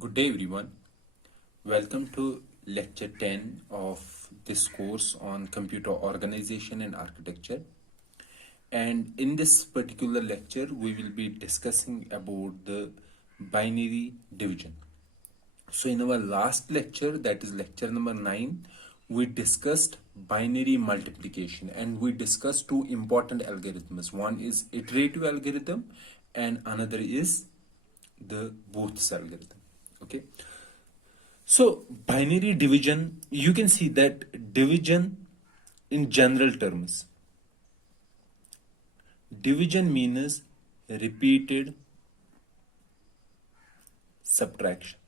Good day everyone. Welcome to lecture 10 of this course on computer organization and architecture. And in this particular lecture, we will be discussing about the binary division. So in our last lecture, that is lecture number 9, we discussed binary multiplication and we discussed two important algorithms. One is iterative algorithm and another is the Booth's algorithm. Okay. So binary division, you can see that division in general terms. Division means repeated subtraction.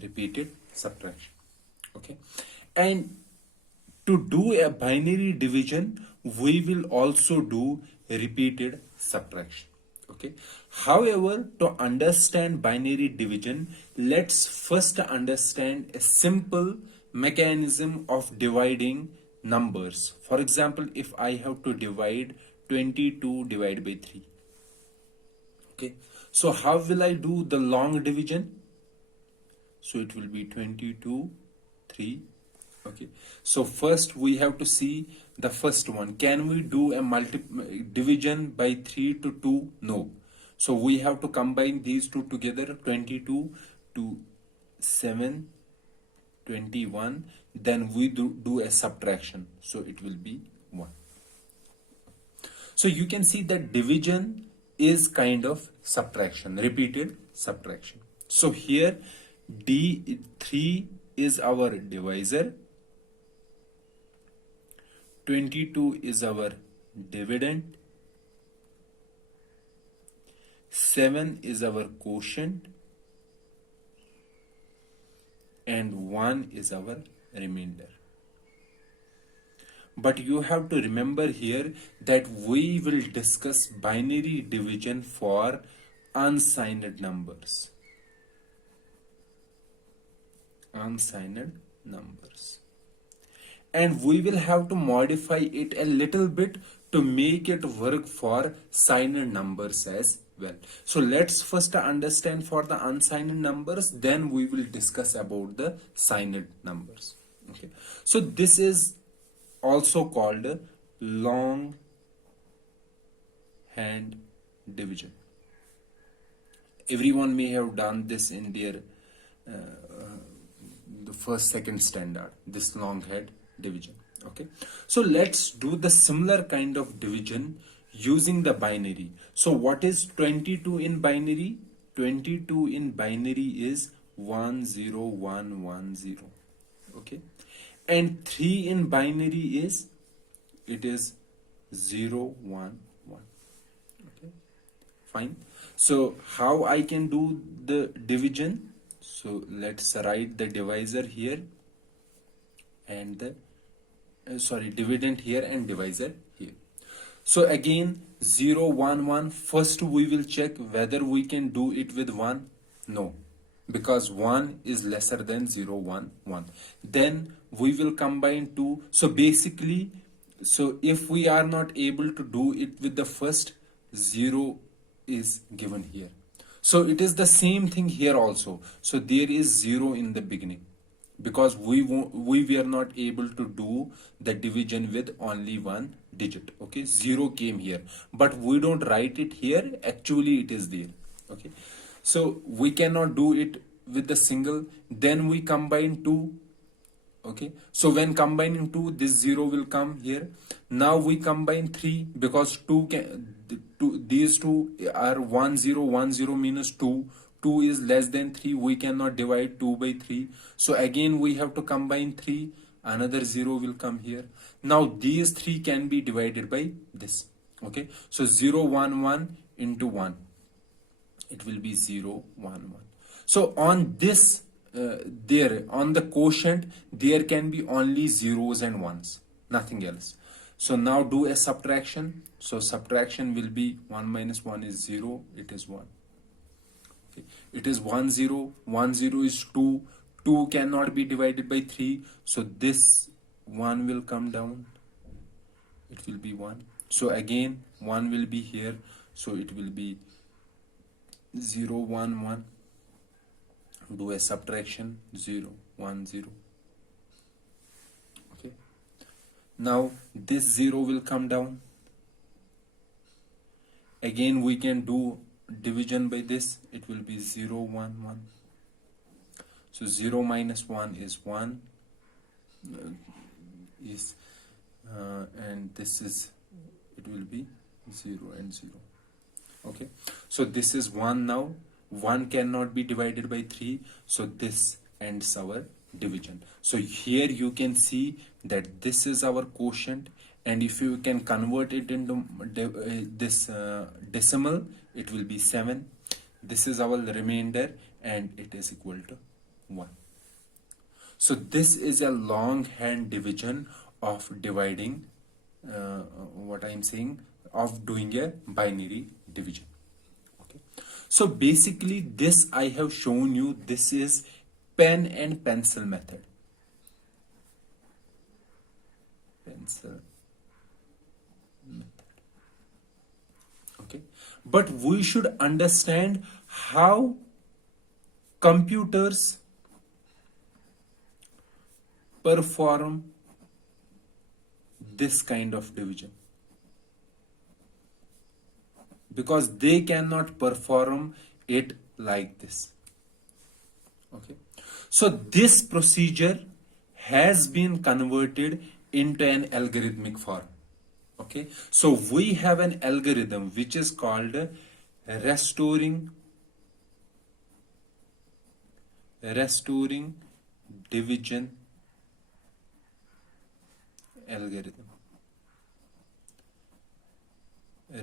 Repeated subtraction. Okay. And to do a binary division, we will also do repeated subtraction. Okay. However, to understand binary division, let's first understand a simple mechanism of dividing numbers. For example, if I have to divide 22 divided by 3. Okay. So how will I do the long division? So it will be 22, 3. Okay. So first we have to see the first one. Can we do a division by 3 to 2? No. So we have to combine these two together. 22 to 7, 21. Then we do a subtraction. So it will be 1. So you can see that division is kind of subtraction, repeated subtraction. So here D3 is our divisor, 22 is our dividend, 7 is our quotient, and 1 is our remainder. But you have to remember here that we will discuss binary division for unsigned numbers. Unsigned numbers. And we will have to modify it a little bit to make it work for signed numbers as well. So let's first understand for the unsigned numbers, then we will discuss about the signed numbers. Okay. So this is also called long hand division. Everyone may have done this in their the first second standard, this long head division. Okay, so let's do the similar kind of division using the binary. So what is 22 in binary? 22 in binary is 10110. Okay, and 3 in binary is 011. Okay, fine. So how I can do the division? So let's write the divisor here and the dividend here and divisor here. So again 011, first we will check whether we can do it with 1. No, because 1 is lesser than 011. Then we will combine 2. So basically, so if we are not able to do it with the first, 0 is given here. So it is the same thing here also. So there is 0 in the beginning because we were not able to do the division with only one digit. Okay, 0 came here, but we don't write it here. Actually, it is there. Okay, so we cannot do it with the single. Then we combine 2. Okay, so when combining 2, this 0 will come here. Now we combine 3 because 2 can. These two are 1010 minus 2. 2 is less than 3. We cannot divide 2 by 3. So again we have to combine 3. Another 0 will come here. Now these 3 can be divided by this. Okay. So 011 into 1. It will be 011. So on this there on the quotient there can be only zeros and ones. Nothing else. So now do a subtraction. So subtraction will be 1 minus 1 is 0. It is 1. Okay. It is 10. 10 is 2. 2 cannot be divided by 3. So this 1 will come down. It will be 1. So again 1 will be here, so it will be 0 1 1. Do a subtraction, 0 1 0. Okay, now this 0 will come down. Again we can do division by this, it will be 0 1 1. So 0 minus 1 is 1, and this is, it will be 0 and 0. Okay, so this is 1 now. 1 cannot be divided by 3, so this ends our division. So here you can see that this is our quotient, and if you can convert it into this decimal, it will be 7. This is our remainder, and it is equal to 1. So this is a longhand division of dividing, what I am saying, of doing a binary division. Okay, so basically this I have shown you, this is pen and pencil method. Pencil method. Okay, but we should understand how computers perform this kind of division, because they cannot perform it like this. Okay, so this procedure has been converted into an algorithmic form. Okay, so we have an algorithm which is called restoring division algorithm.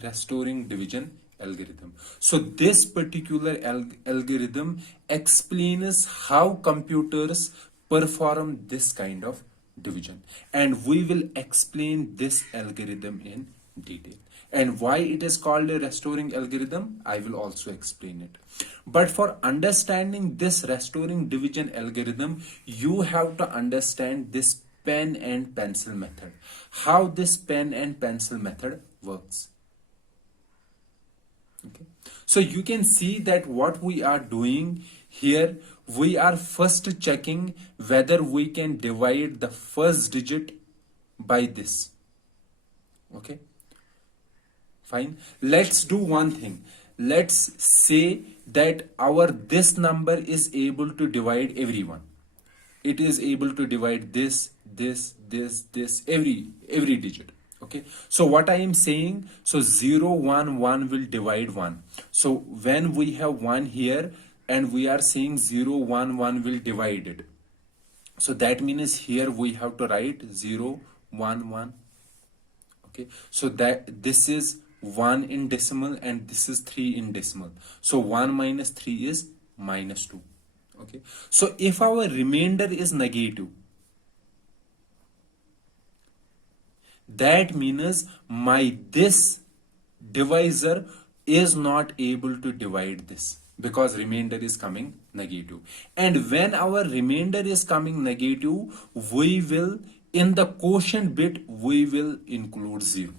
Restoring division algorithm. So this particular algorithm explains how computers perform this kind of division, and we will explain this algorithm in detail. And why it is called a restoring algorithm, I will also explain it. But for understanding this restoring division algorithm, you have to understand this pen and pencil method, how this pen and pencil method works. Okay, so you can see that what we are doing here, we are first checking whether we can divide the first digit by this. Okay, fine. Let's do one thing. Let's say that our this number is able to divide everyone. It is able to divide this, every digit. Okay, so what I am saying, so 0 1 1 will divide 1. So when we have 1 here and we are saying 0 1 1 will divide it, so that means here we have to write 0 1 1. Okay, so that this is 1 in decimal and this is 3 in decimal, so 1 minus 3 is minus 2. Okay, so if our remainder is negative, that means my this divisor is not able to divide this, because remainder is coming negative. And when our remainder is coming negative, we will, in the quotient bit, we will include 0.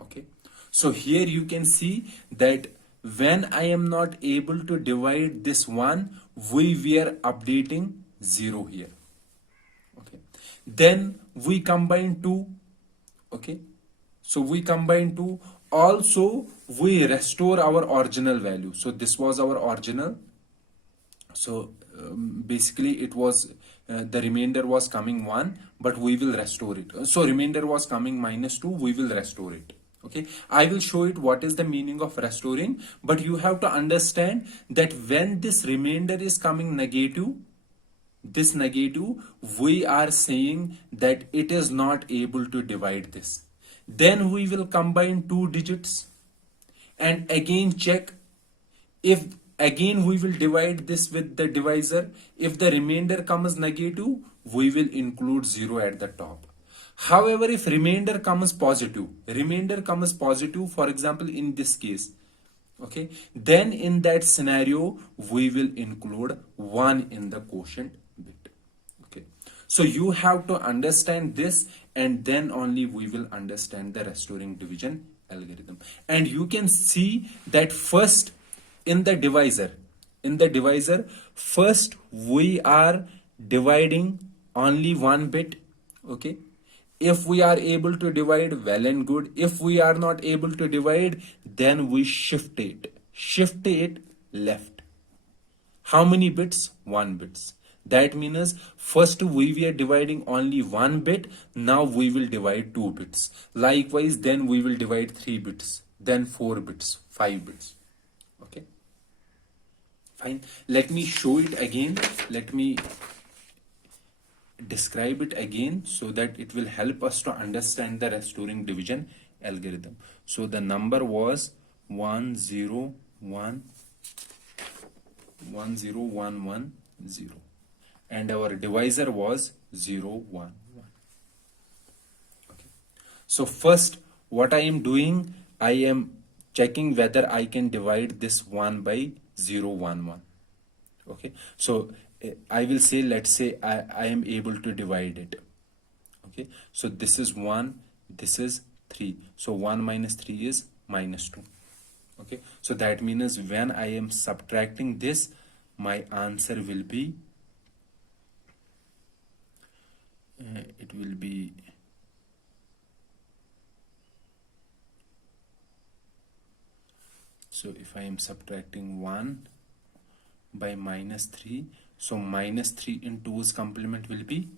Okay, so here you can see that when I am not able to divide this 1, we were updating 0 here. Okay, then we combine 2. Okay, so we combine 2. Also we restore our original value. So this was our original. So basically it was the remainder was coming 1, but we will restore it. So remainder was coming minus 2, we will restore it. Okay, I will show it what is the meaning of restoring, but you have to understand that when this remainder is coming negative, this negative, we are saying that it is not able to divide this. Then we will combine 2 digits and again check. If again we will divide this with the divisor, if the remainder comes negative, we will include 0 at the top. However, if remainder comes positive, for example in this case, okay, then in that scenario we will include 1 in the quotient bit. Okay, So you have to understand this, and then only we will understand the restoring division algorithm. And you can see that first in the divisor, first we are dividing only one bit. Okay, if we are able to divide, well and good. If we are not able to divide, then we shift it left. How many bits? 1 bits. That means first we were dividing only 1 bit, now we will divide 2 bits. Likewise, then we will divide 3 bits, then 4 bits, 5 bits. Okay, fine. Let me show it again. Let me describe it again so that it will help us to understand the restoring division algorithm. So the number was 10110, and our divisor was 011. Okay. So first what I am doing, I am checking whether I can divide this 1 by 011. Okay, so I will say, let's say I am able to divide it. Okay, so this is 1, this is 3, so 1 minus 3 is minus 2. Okay, so that means when I am subtracting this, my answer will be it will be so if I am subtracting 1 by minus 3, so minus 3 in 2's complement will be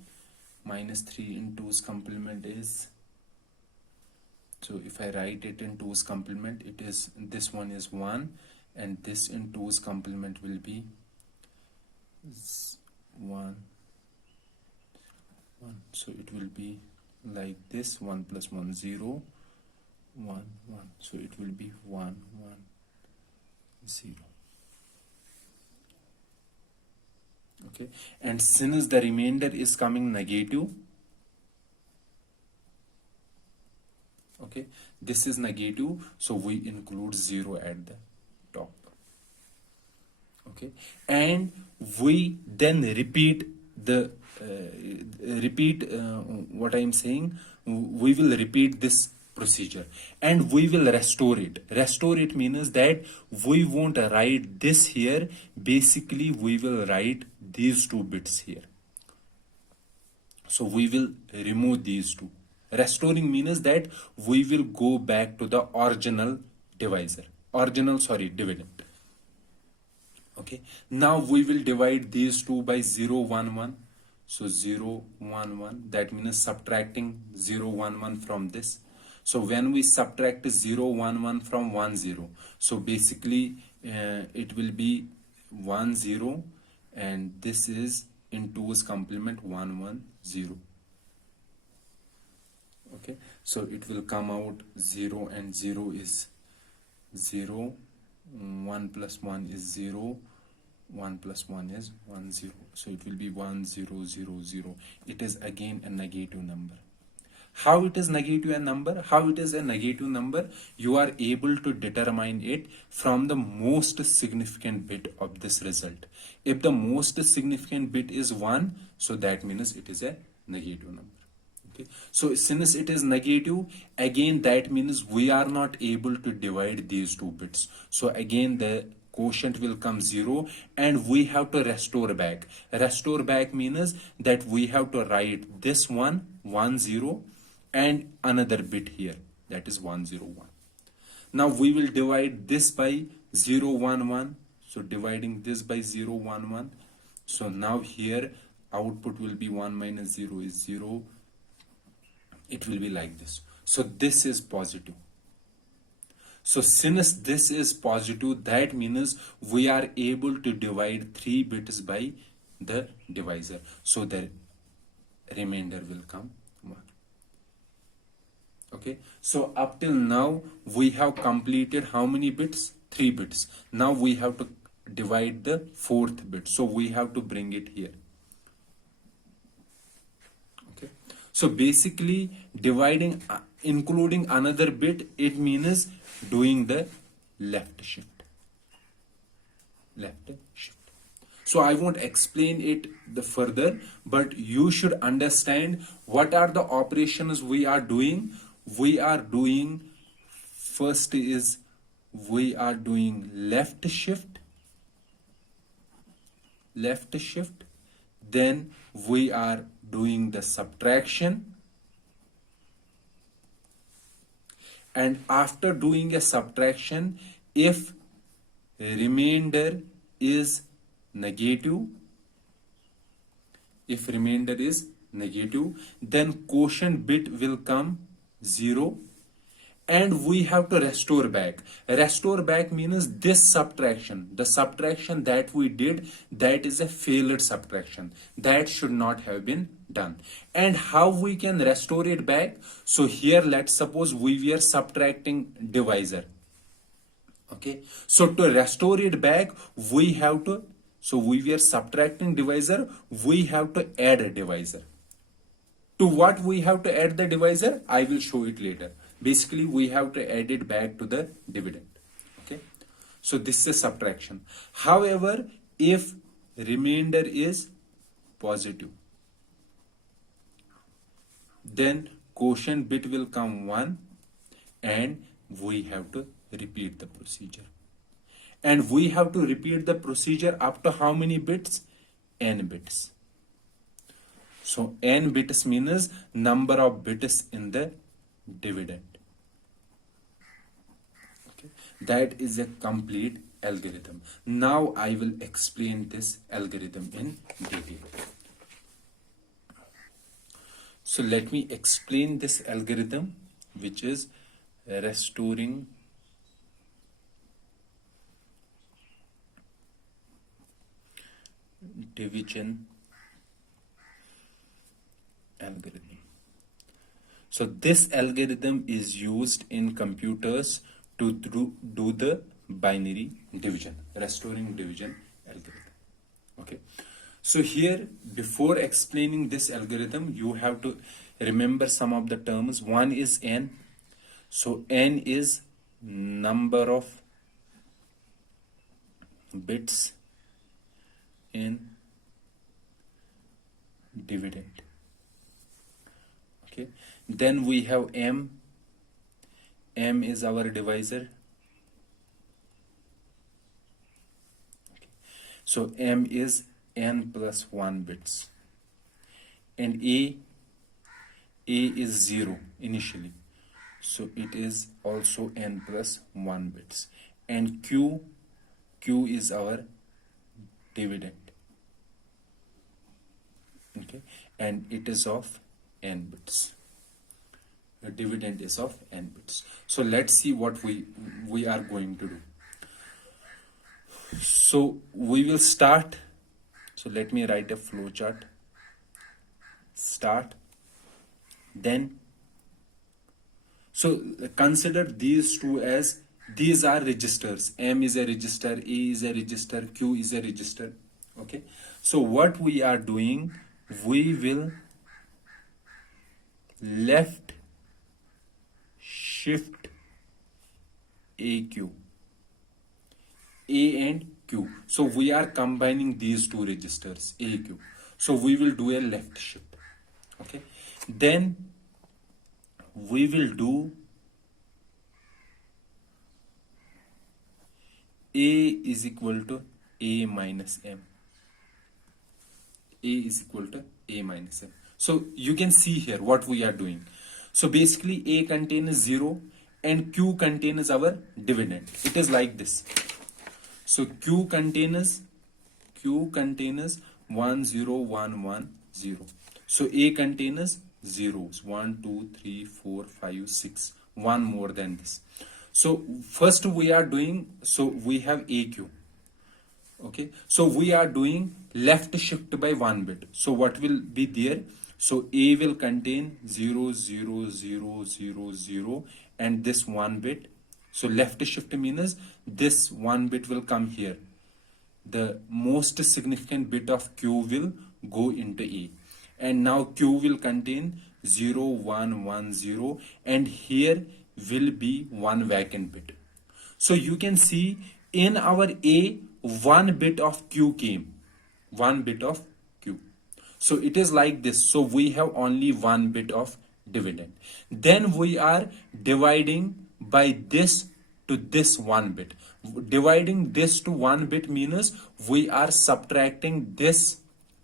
minus 3 in 2's complement is, so if I write it in 2's complement, it is, this one is 1, and this in 2's complement will be 1. So it will be like this, 1 plus 1 0, 1 1, so it will be 1 1 0. Okay, and since the remainder is coming negative, okay, this is negative, so we include 0 at the top. Okay, and we then repeat the what I am saying, we will repeat this procedure and we will restore it. Restore it means that we won't write this here, basically we will write these 2 bits here. So we will remove these 2. Restoring means that we will go back to the original dividend. Okay, now we will divide these 2 by 0 1 1. So 0 1 1, that means subtracting 0 1 1 from this. So when we subtract 0 1 1 from 1 0, so basically it will be 1 0, and this is in 2's complement 1 1 0. Okay, so it will come out 0 and 0 is 0, 1 plus 1 is 0, 1 plus 1 is 1 0, so it will be 1 0 0 0. It is again a negative number. How it is negative a number? How it is a negative number? You are able to determine it from the most significant bit of this result. If the most significant bit is 1, so that means it is a negative number. Okay, so since it is negative, again that means we are not able to divide these 2 bits. So again the quotient will come 0, and we have to restore back. Restore back means that we have to write this one 1 0 and another bit here, that is 1 0 1. Now we will divide this by 0 1 1. So dividing this by 0 1 1. So now here output will be 1 minus 0 is 0. It will be like this. So this is positive. So since this is positive, that means we are able to divide 3 bits by the divisor. So the remainder will come 1. Okay, so up till now we have completed how many bits? 3 bits. Now we have to divide the 4th bit. So we have to bring it here. Okay, so basically dividing, including another bit, it means doing the left shift. So I won't explain it the further, but you should understand what are the operations we are doing. We are doing, first is we are doing left shift, then we are doing the subtraction, and after doing a subtraction, if remainder is negative, then quotient bit will come 0, and we have to restore back. Restore back means this subtraction, the subtraction that we did, that is a failed subtraction, that should not have been done. And how we can restore it back? So here let's suppose we were subtracting divisor. Okay, so to restore it back, we have to, so we were subtracting divisor, we have to add a divisor. To what we have to add the divisor, I will show it later. Basically, we have to add it back to the dividend. Okay, so this is subtraction. However, if remainder is positive, then quotient bit will come 1, and we have to repeat the procedure. And we have to repeat the procedure up to how many bits? N bits. So n bits means number of bits in the dividend. Okay, that is a complete algorithm. Now I will explain this algorithm in detail. So let me explain this algorithm, which is restoring division algorithm. So this algorithm is used in computers to do the binary division, restoring division algorithm. Okay, so here, before explaining this algorithm, you have to remember some of the terms. One is n. So n is number of bits in dividend. Okay, then we have m. M is our divisor. Okay, so m is n plus 1 bits, and a is 0 initially, so it is also n plus 1 bits, and q is our dividend. Okay, and it is of n bits. The dividend is of n bits. So let's see what we are going to do. So we will start. So let me write a flowchart. Start. Then, so consider these two as, these are registers. M is a register, A is a register, Q is a register. Okay, so what we are doing, we will left shift AQ, A and Q. So we are combining these two registers, AQ. So we will do a left shift. Okay, then we will do A is equal to A minus M. A is equal to A minus M. So you can see here what we are doing. So basically A contains 0 and Q contains our dividend. It is like this. So Q contains 1 0 1 1 0. So A contains zeros 1 2 3 4 5 6, one more than this. So first we are doing, so we have AQ. Okay, so we are doing left shift by 1 bit. So what will be there? So A will contain 0 0 0 0 0 and this 1 bit. So left shift means this 1 bit will come here. The most significant bit of Q will go into A. And now Q will contain 0 1 1 0 and here will be one vacant bit. So you can see in our A, 1 bit of Q came. 1 bit of Q. So it is like this. So we have only 1 bit of dividend. Then we are dividing by this to this 1 bit. Dividing this to 1 bit means we are subtracting this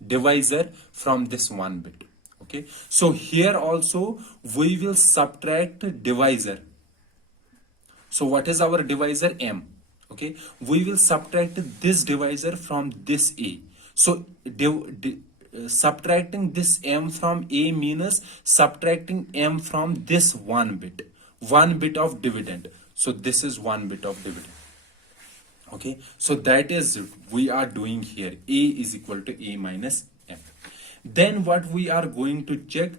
divisor from this 1 bit. Okay. So here also we will subtract divisor. So what is our divisor? M. Okay. We will subtract this divisor from this A. So subtracting this M from A means subtracting M from this 1 bit. 1 bit of dividend. So this is 1 bit of dividend. Okay. So that is we are doing here. A is equal to A minus M. Then what we are going to check?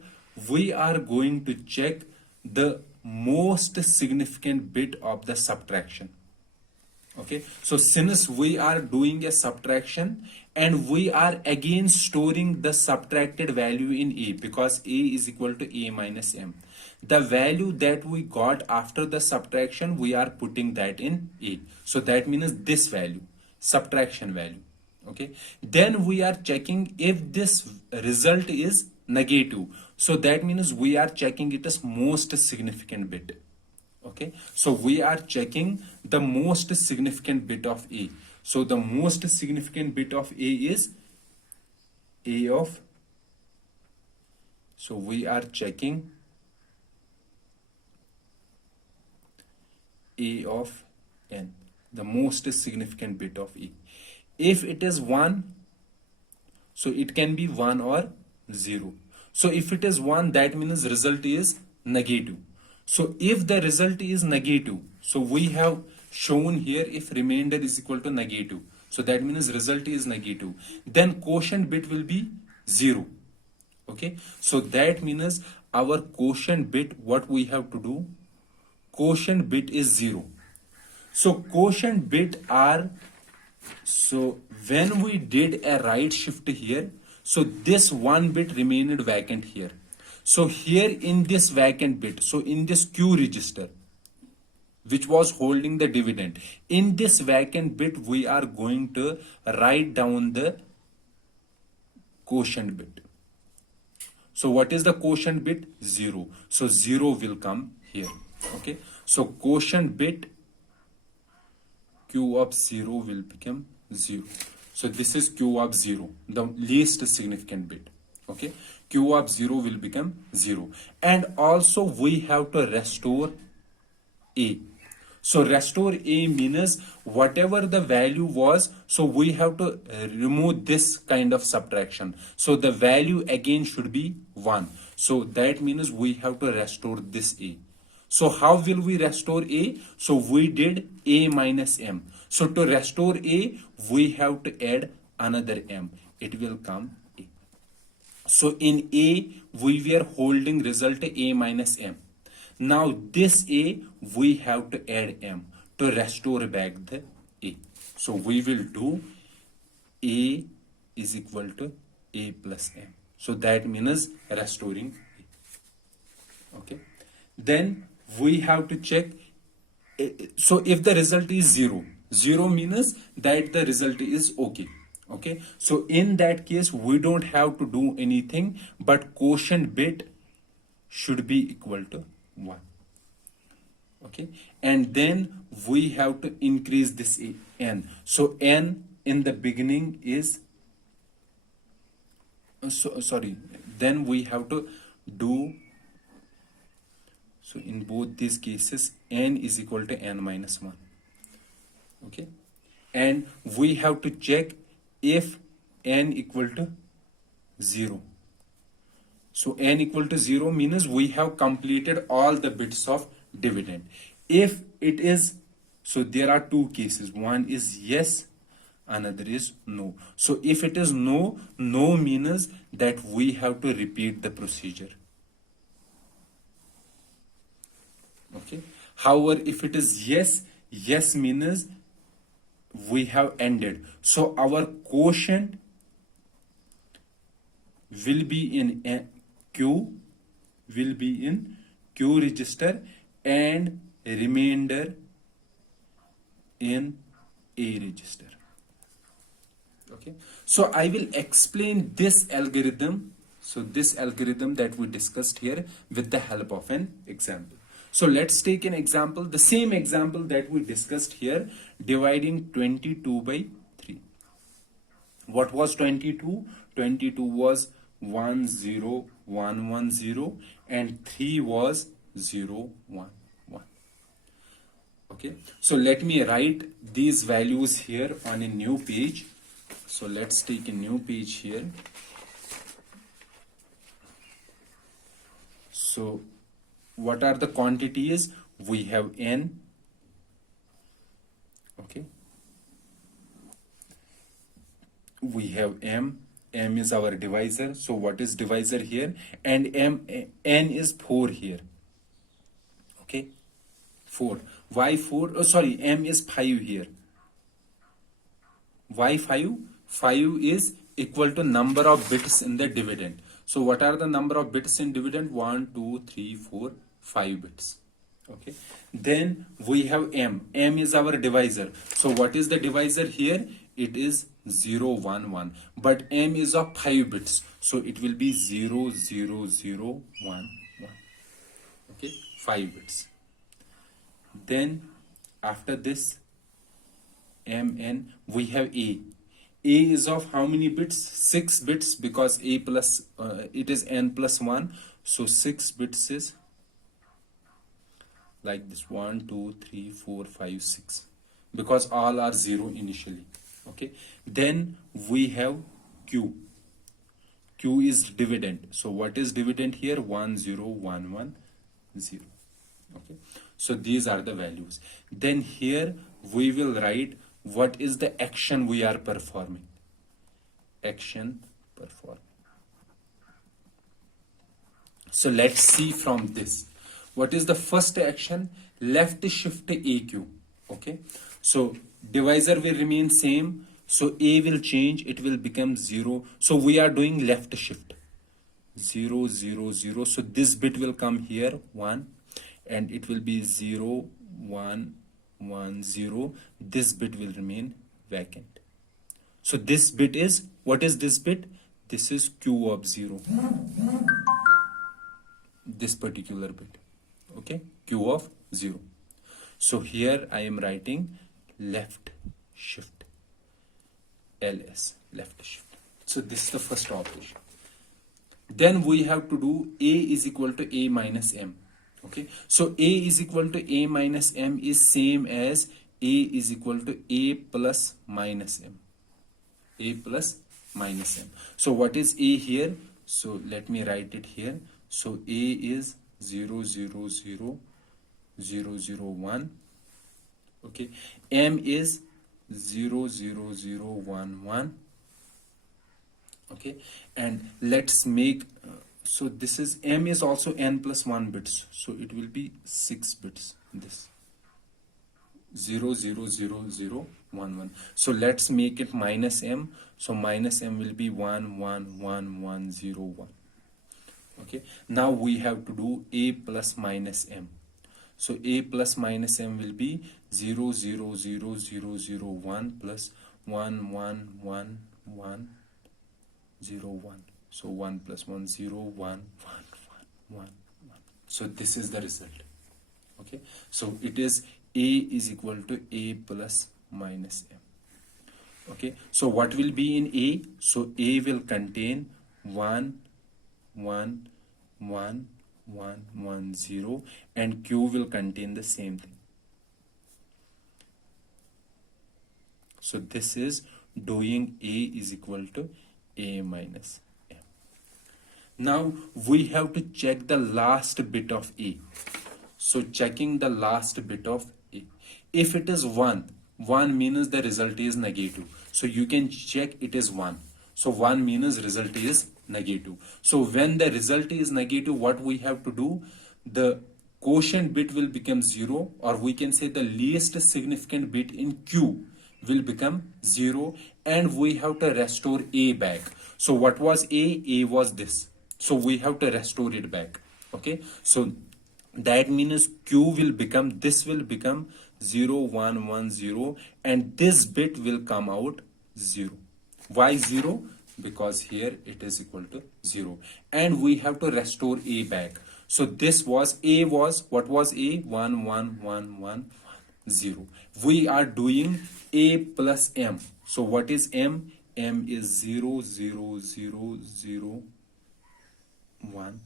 We are going to check the most significant bit of the subtraction. Okay, so since we are doing a subtraction and we are again storing the subtracted value in A, because A is equal to A minus M, the value that we got after the subtraction, we are putting that in A. So that means this value, subtraction value. Okay, then we are checking if this result is negative. So that means we are checking it as most significant bit. Okay, so we are checking the most significant bit of A. So the most significant bit of A is A of, so we are checking A of N, the most significant bit of A. If it is 1, so it can be 1 or 0. So if it is 1, that means result is negative. So if the result is negative, so we have shown here if remainder is equal to negative. So that means result is negative. Then quotient bit will be 0. Okay. So that means our quotient bit, what we have to do? Quotient bit is 0. So quotient bit are, so when we did a right shift here, so this 1 bit remained vacant here. So here in this vacant bit, so in this Q register, which was holding the dividend, in this vacant bit, we are going to write down the quotient bit. So what is the quotient bit? 0. So 0 will come here. Okay. So quotient bit Q of 0 will become 0. So this is Q of 0, the least significant bit. Okay. Q of 0 will become 0. And also we have to restore A. So restore A means whatever the value was, so we have to remove this kind of subtraction. So the value again should be 1. So that means we have to restore this A. So how will we restore A? So we did A minus M. So to restore A, we have to add another M. It will come A. So in A, we were holding result A minus M. Now this A, we have to add M to restore back the A. So we will do A is equal to A plus M. So that means restoring A. Okay. Then we have to check. So if the result is 0, 0 means that the result is okay. Okay. So in that case, we don't have to do anything, but quotient bit should be equal to 1. Okay. And then we have to increase this N. So N in the beginning is, sorry, then we have to do, so in both these cases, N is equal to N minus 1. Okay. And we have to check if N equal to 0. So N equal to 0 means we have completed all the bits of dividend. If it is, so there are two cases. One is yes, another is no. So if it is no, no means that we have to repeat the procedure. Okay. However, if it is yes, yes means we have ended. So our quotient will be in Q, will be in Q register, and remainder in A register. Okay, so I will explain this algorithm. So this algorithm that we discussed here with the help of an example. So let's take an example, the same example that we discussed here, dividing 22 by 3. What was 22? 22 was 10110 and 3 was 011. Okay, so let me write these values here on a new page. So let's take a new page here. So what are the quantities? We have n. Okay, we have m. M is our divisor. So what is divisor here? And n is 4 here. Okay, 4. Why 4? Oh, sorry, m is 5 here. Why 5? 5 is equal to number of bits in the dividend. So what are the number of bits in dividend? 1, 2, 3, 4, 5 bits. Okay. Then we have m. M is our divisor. So what is the divisor here? It is 0, 1, 1. But m is of 5 bits. So it will be 0, 0, 0, 1, 1. Okay. 5 bits. Then after this mn, we have a. A is of how many bits? 6 bits, because a plus it is n plus 1. So 6 bits is like this: 1, 2, 3, 4, 5, 6, because all are 0 initially. Okay. Then we have q. Q is dividend. So what is dividend here? 1, 0, 1, 1, 0. Okay. So these are the values. Then here we will write what is the action we are performing. Action performed. So let's see from this. What is the first action? Left shift AQ. Okay. So divisor will remain same. So A will change. It will become 0. So we are doing left shift. 0, 0, 0. So this bit will come here, 1. And it will be 0, 1, 1, 0. This bit will remain vacant. So this bit is, what is this bit? This is Q of 0. This particular bit. Okay, Q of 0. So here I am writing left shift. LS, left shift. So this is the first operation. Then we have to do A is equal to A minus M. Okay, so A is equal to A minus M is same as A is equal to A plus minus M. A plus minus M. So what is A here? So let me write it here. So A is 0, 0, 0, 0, 0, 1. Okay, M is 0, 0, 0, 1, 1. Okay, and let's make so this is M is also n plus 1 bits, so it will be 6 bits. This 0, 0, 0, 0, 1, 1. So let's make it minus M. So minus M will be 1, 1, 1, 1, 0, 1. Okay, now we have to do A plus minus M. So A plus minus M will be 0, 0, 0, 0, 0, 1 plus 1, 1, 1, 1, 0, 1. So 1 plus 1, 0, 1, 1, 1, 1. So this is the result. Okay, so it is A is equal to A plus minus M. Okay, so what will be in A? So A will contain 1, 1, 1, 1, 1, 0, and Q will contain the same thing. So this is doing A is equal to A minus M. Now we have to check the last bit of A. So checking the last bit of A. If it is 1, 1 means the result is negative. So you can check it is 1. So 1 means result is negative. So when the result is negative, what we have to do? The quotient bit will become 0, or we can say the least significant bit in Q will become 0, and we have to restore A back. So what was A? A was this. So we have to restore it back. Okay, so that means Q will become, this will become 0, 1, 1, 0, and this bit will come out 0. Why 0? Because here it is equal to 0. And we have to restore a back. So this was, a was, what was a? 1, 1, 1, 1, 0. We are doing a plus m. So what is m? M is 0, 0, 0, 0, 1, 1.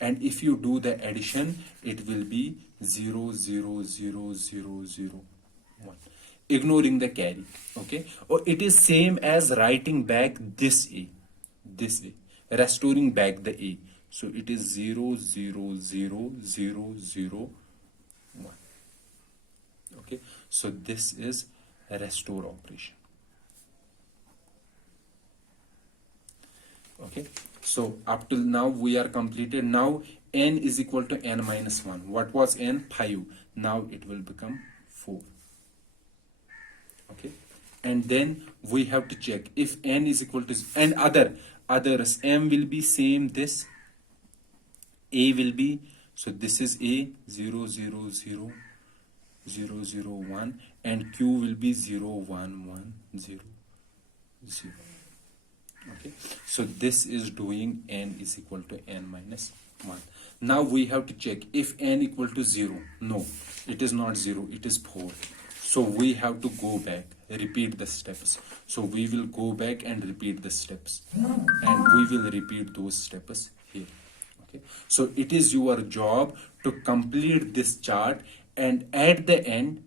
And if you do the addition, it will be 0, 0, 0, 0, 0, 1. Ignoring the carry. Okay. Or it is same as writing back this a. This way. Restoring back the a. So it is 0, 0, 0, 0, 0, 1. Okay. So this is a restore operation. Okay. So up till now we are completed. Now n is equal to n minus 1. What was n? 5. Now it will become 4. Okay. And then we have to check if n is equal to, and others, m will be same, this a will be, so this is a 0, 0, 0, 0, 0, 1, and q will be 0, 1, 1, 0, 0. Okay, so this is doing n is equal to n minus 1. Now we have to check if n equal to 0. No, it is not 0, it is 4. So we have to go back, repeat the steps. So we will go back and repeat the steps, and we will repeat those steps here. Okay, so it is your job to complete this chart, and at the end,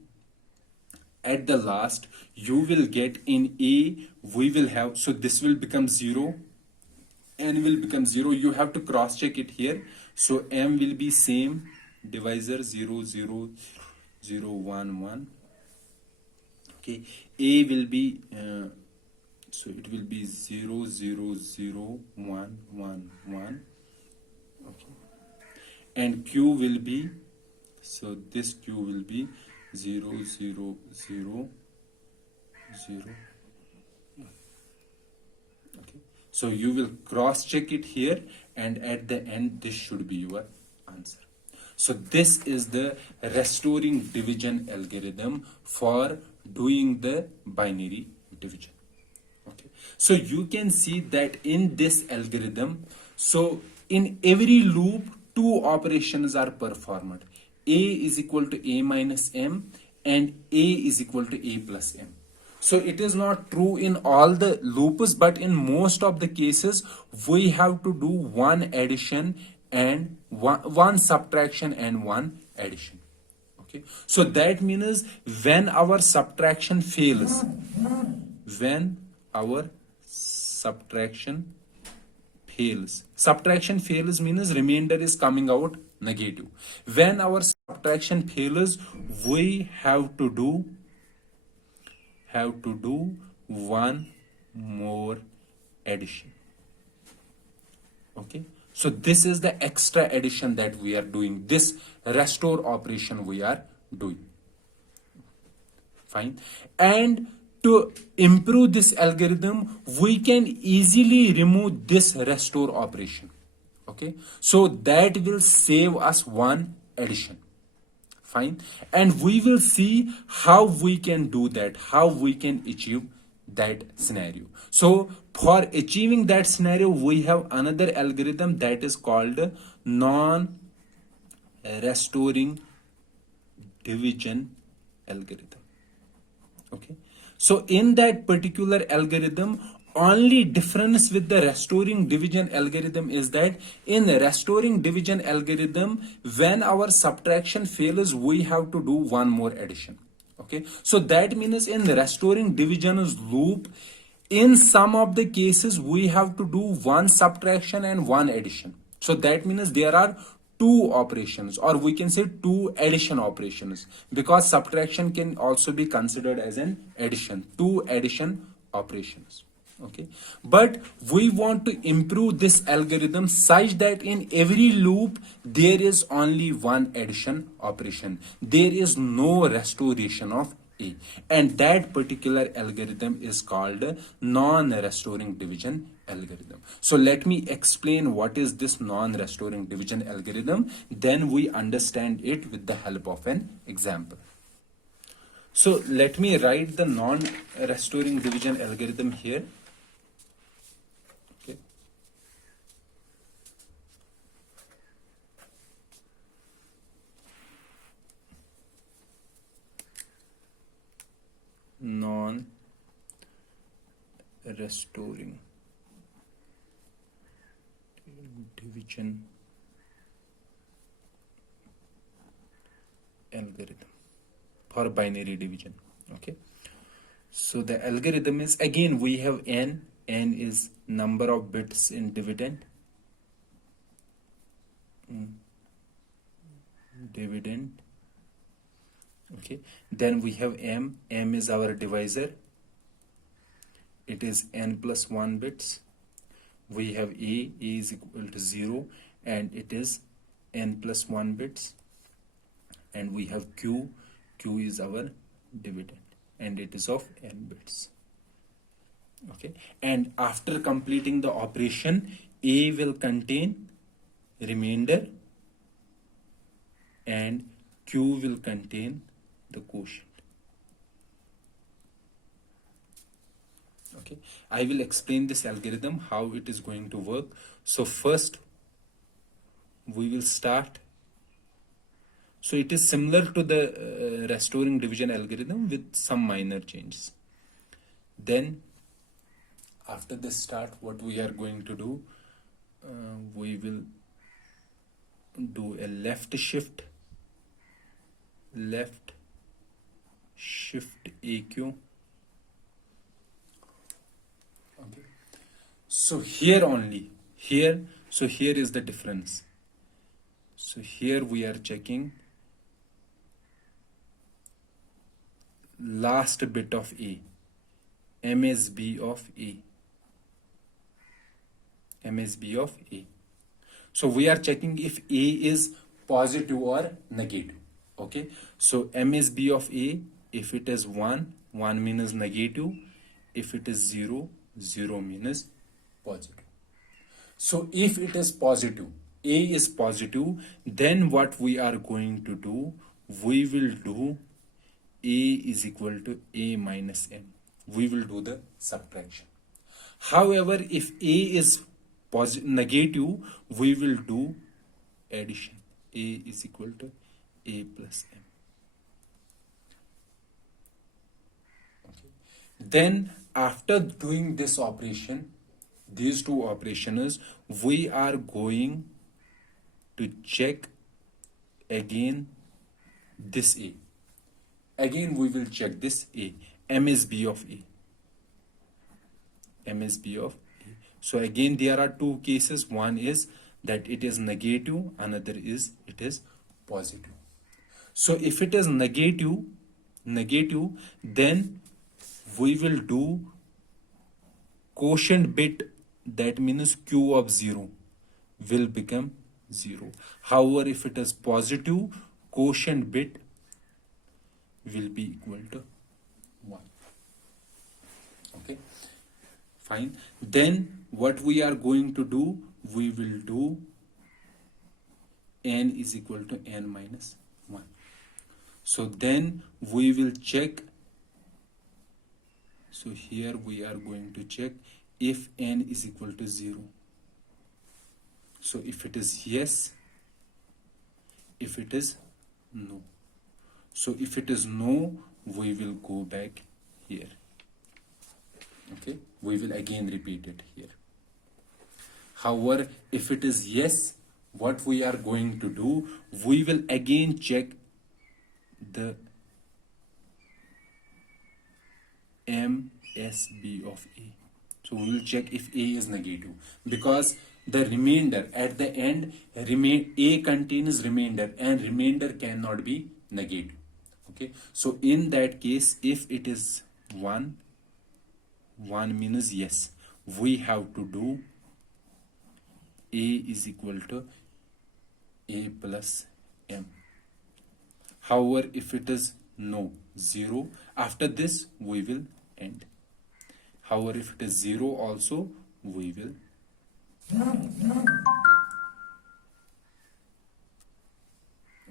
at the last, you will get in a, we will have, so this will become 0, n will become 0. You have to cross check it here. So m will be same, divisor 0, 0, 0, 1, 1. Okay, a will be, so it will be 0, 0, 0, 1, 1, 1. Okay, and q will be, so this q will be 0, 0, 0, 0. Okay, so you will cross check it here, and at the end this should be your answer. So this is the restoring division algorithm for doing the binary division. Okay, so you can see that in this algorithm, so in every loop, two operations are performed. A is equal to a minus m, and a is equal to a plus m. So it is not true in all the loops, but in most of the cases, we have to do one addition and one subtraction and one addition. Okay, so that means when our subtraction fails, when our subtraction fails means remainder is coming out negative. When our subtraction fails, we have to do one more addition. Okay, so this is the extra addition that we are doing, this restore operation we are doing. Fine. And to improve this algorithm, we can easily remove this restore operation. Okay, so that will save us one addition. Fine. And we will see how we can do that, how we can achieve that scenario. So for achieving that scenario, we have another algorithm that is called non-restoring division algorithm. Okay, so in that particular algorithm, only difference with the restoring division algorithm is that in restoring division algorithm, when our subtraction fails, we have to do one more addition. Okay, so that means in restoring division's loop, in some of the cases we have to do one subtraction and one addition. So that means there are two operations, or we can say two addition operations, because subtraction can also be considered as an addition, two addition operations. Okay, but we want to improve this algorithm such that in every loop there is only one addition operation, there is no restoration of a, and that particular algorithm is called non-restoring division algorithm. So let me explain what is this non-restoring division algorithm, then we understand it with the help of an example. So let me write the non-restoring division algorithm here. Okay. Non-restoring division algorithm for binary division. Okay. So the algorithm is, again we have n is number of bits in dividend. Dividend. Okay. Then we have m is our divisor. It is n plus 1 bits. We have a is equal to 0 and it is n plus 1 bits. And we have q is our dividend and it is of n bits. Okay, and after completing the operation, a will contain remainder and q will contain the quotient. Okay, I will explain this algorithm how it is going to work. So first we will start. So it is similar to the restoring division algorithm with some minor changes. Then after this start, what we are going to do, we will do a left shift AQ. Okay. So here only, so here is the difference. So here we are checking last bit of A, MSB of A. MSB of A. So we are checking if A is positive or negative. Okay. So MSB of A, if it is 1, 1 means negative. If it is 0, 0 means positive. So if it is positive, A is positive, then what we are going to do, we will do A is equal to A minus M. We will do the subtraction. However, if A is negative, we will do addition. A is equal to A plus M. Okay. Then after doing this operation, these two operations, we are going to check again this A. Again we will check this A, MSB of A. MSB of A. So again there are two cases. One is that it is negative, another is it is positive. So if it is negative, then we will do quotient bit, that means Q of 0 will become 0. However, if it is positive, quotient bit will be equal to 1. Okay, fine. Then what we are going to do, we will do n is equal to n minus 1. So then we will check. So here we are going to check if n is equal to 0. So if it is yes, if it is no. So if it is no, we will go back here. Okay, we will again repeat it here. However, if it is yes, what we are going to do, we will again check the MSB of A. So we will check if A is negative, because the remainder at the end, A contains remainder and remainder cannot be negative. Okay, so in that case, if it is 1 means yes, we have to do A is equal to A plus M. However, if it is no, 0, after this we will end. However, if it is 0 also, we will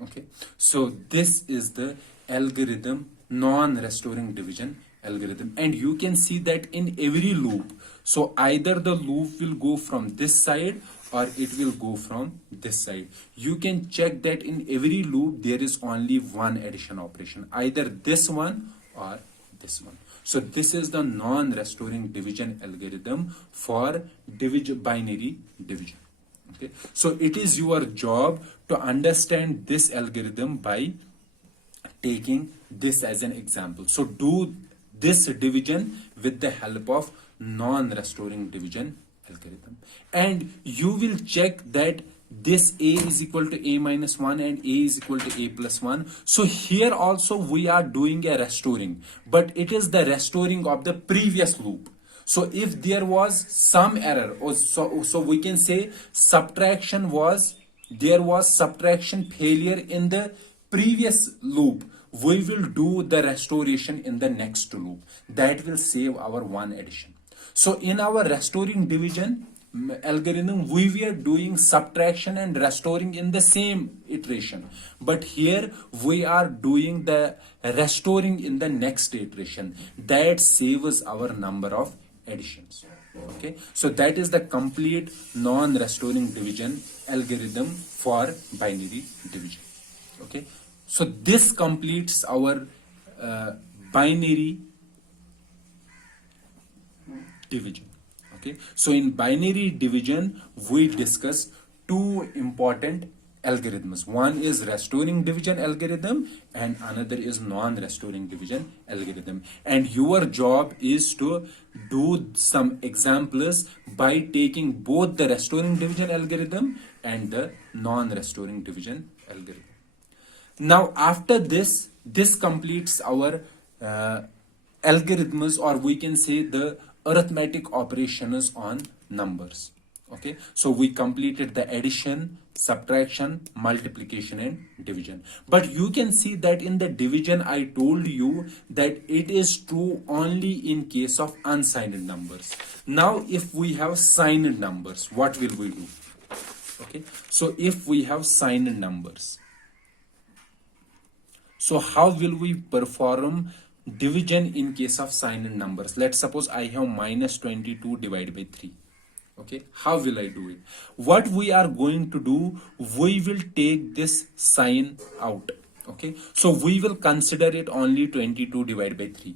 okay. So this is the algorithm non-restoring division algorithm. And you can see that in every loop, so either the loop will go from this side or it will go from this side. You can check that in every loop there is only one addition operation, either this one or this one. So this is the non-restoring division algorithm for binary division. Okay, so it is your job to understand this algorithm by taking this as an example. So do this division with the help of non-restoring division algorithm, and you will check that this a is equal to a minus 1 and a is equal to a plus 1. So here also we are doing a restoring, but it is the restoring of the previous loop. So if there was some error, or so we can say there was subtraction failure in the previous loop, we will do the restoration in the next loop. That will save our one addition. So in our restoring division algorithm, we were doing subtraction and restoring in the same iteration, but here we are doing the restoring in the next iteration. That saves our number of additions. Okay, so that is the complete non-restoring division algorithm for binary division. Okay, so this completes our binary division. Okay, so in binary division we discussed two important algorithms. One is restoring division algorithm and another is non-restoring division algorithm. And your job is to do some examples by taking both the restoring division algorithm and the non-restoring division algorithm. Now after this completes our algorithms, or we can say the arithmetic operations on numbers. Okay, so we completed the addition, subtraction, multiplication and division. But you can see that in the division I told you that it is true only in case of unsigned numbers. Now if we have signed numbers, what will we do? Okay, so if we have signed numbers, so how will we perform division in case of signed numbers? Let's suppose I have minus 22 divided by 3. Okay, how will I do it? What we are going to do, we will take this sign out. Okay, so we will consider it only 22 divided by 3.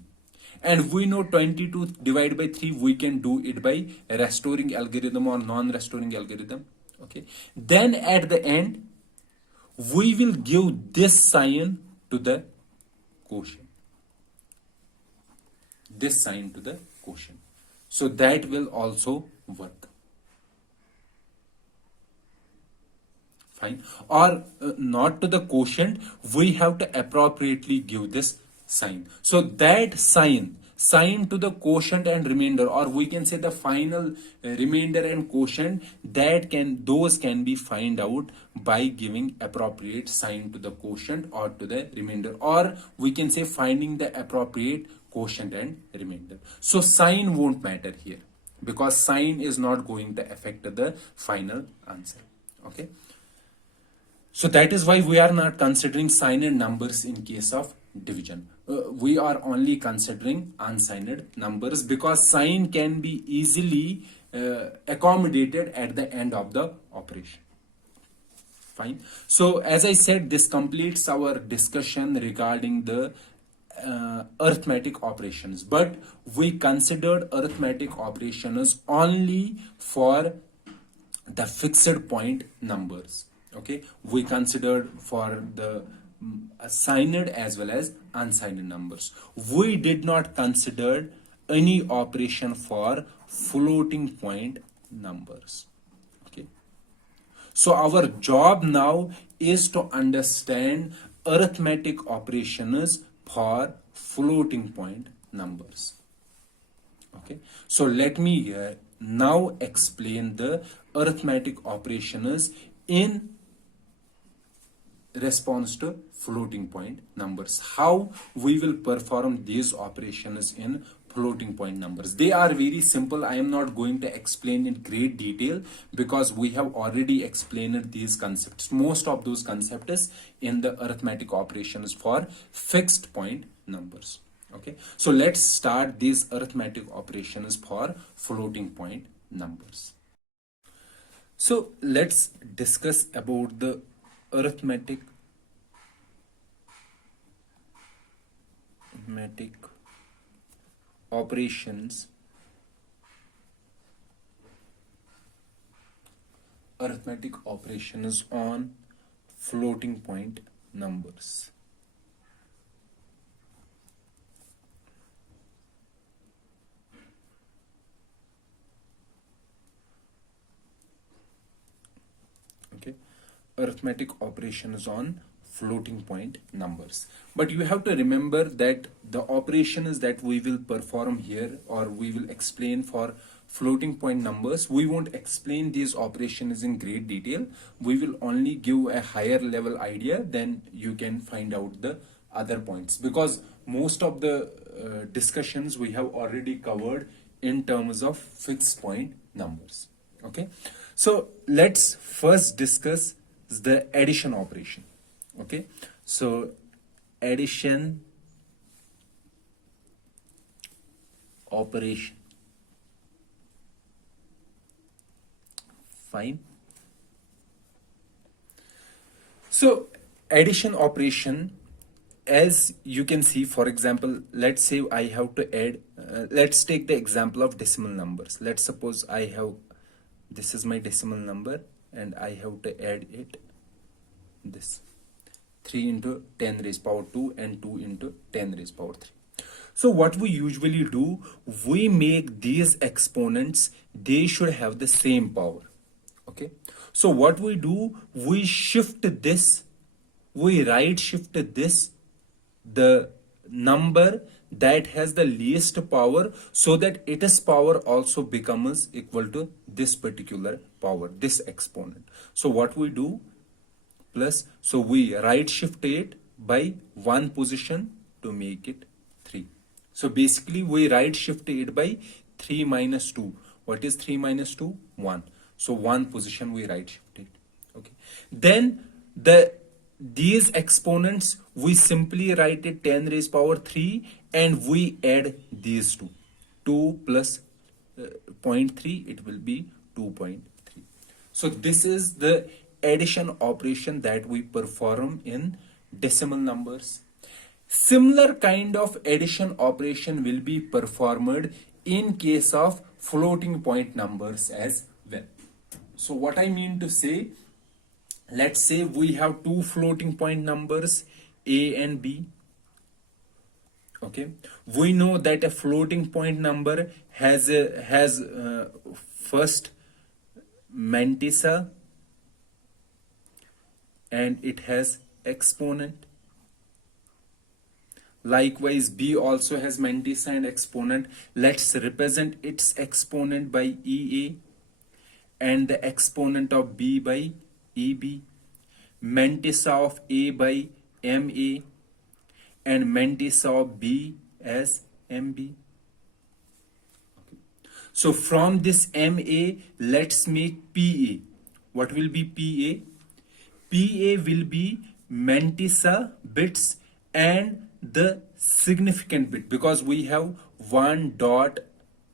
And we know 22 divided by 3, we can do it by restoring algorithm or non-restoring algorithm. Okay, then at the end, we will give this sign to the quotient. This sign to the quotient. So that will also work. Fine. Or not to the quotient, we have to appropriately give this sign. So that sign to the quotient and remainder, or we can say the final remainder and quotient, those can be find out by giving appropriate sign to the quotient or to the remainder, or we can say finding the appropriate quotient and remainder. So sign won't matter here because sign is not going to affect the final answer. Okay, so that is why we are not considering signed numbers in case of division. We are only considering unsigned numbers because sign can be easily accommodated at the end of the operation. Fine. So as I said, this completes our discussion regarding the arithmetic operations, but we considered arithmetic operations only for the fixed point numbers. Okay, we considered for the signed as well as unsigned numbers. We did not consider any operation for floating point numbers. Okay, so our job now is to understand arithmetic operations for floating point numbers. Okay, so let me now explain the arithmetic operations in response to floating point numbers. How we will perform these operations in floating point numbers. They are very simple. I am not going to explain in great detail because we have already explained these concepts, most of those concepts in the arithmetic operations for fixed point numbers. Okay, so let's start these arithmetic operations for floating point numbers. So let's discuss about the arithmetic operations on floating point numbers. Okay, arithmetic operations on floating point numbers. But you have to remember that the operations that we will perform here, or we will explain for floating point numbers, we won't explain these operations in great detail. We will only give a higher level idea, then you can find out the other points, because most of the discussions we have already covered in terms of fixed point numbers. Okay, so let's first discuss the addition operation. Okay, so addition operation. Fine. So addition operation, as you can see, for example, let's say I have to add, let's take the example of decimal numbers. Let's suppose I have, this is my decimal number and I have to add it, this 3 into 10 raised power 2 and 2 into 10 raised power 3. So what we usually do, we make these exponents, they should have the same power. Okay, so what we do, we shift this, we right shift this, the number that has the least power, so that its power also becomes equal to this particular power, this exponent. So what we do, plus, so we right shift it by one position to make it 3. So basically we right shift it by 3 minus 2. What is 3 minus 2? 1. So one position we right shift it. Okay, then these exponents we simply write it 10 raised power 3 and we add these two. 2 plus 0.3, it will be 2.3. So this is the addition operation that we perform in decimal numbers. Similar kind of addition operation will be performed in case of floating point numbers as well. So what I mean to say, let's say we have two floating point numbers A and B. Okay, we know that a floating point number has first mantissa and it has exponent. Likewise, B also has mantissa and exponent. Let's represent its exponent by EA and the exponent of B by EB, mantissa of A by MA, and mantissa of B as MB. Okay. So from this MA, let's make PA. What will be PA? PA will be mantissa bits and the significant bit, because we have 1 dot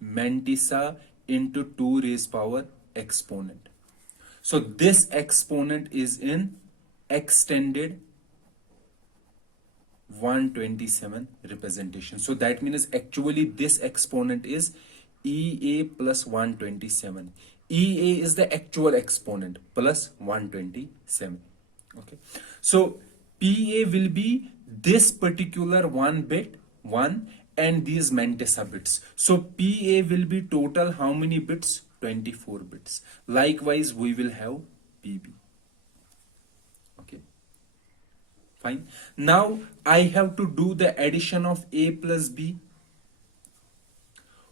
mantissa into 2 raised power exponent. So this exponent is in extended 127 representation. So that means actually this exponent is EA plus 127. EA is the actual exponent plus 127. Okay, so PA will be this particular one bit 1 and these mantissa bits. So PA will be total how many bits? 24 bits. Likewise, we will have PB. Okay, fine. Now I have to do the addition of A plus B.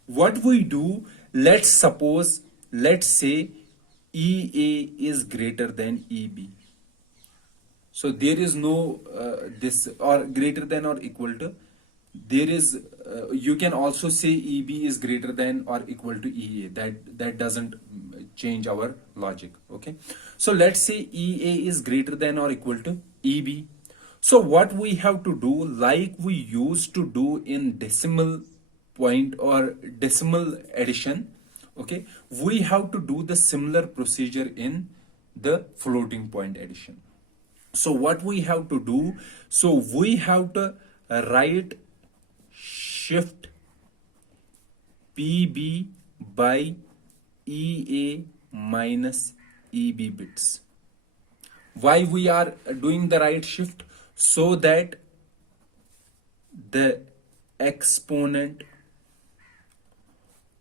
What we do, let's suppose, let's say EA is greater than EB. So there is no this or greater than or equal to. There is you can also say EB is greater than or equal to EA. That doesn't change our logic. Okay. So let's say EA is greater than or equal to EB. So what we have to do, like we used to do in decimal point or decimal addition, okay, we have to do the similar procedure in the floating point addition. So what we have to do, so we have to write shift PB by EA minus EB bits. Why we are doing the right shift? So that the exponent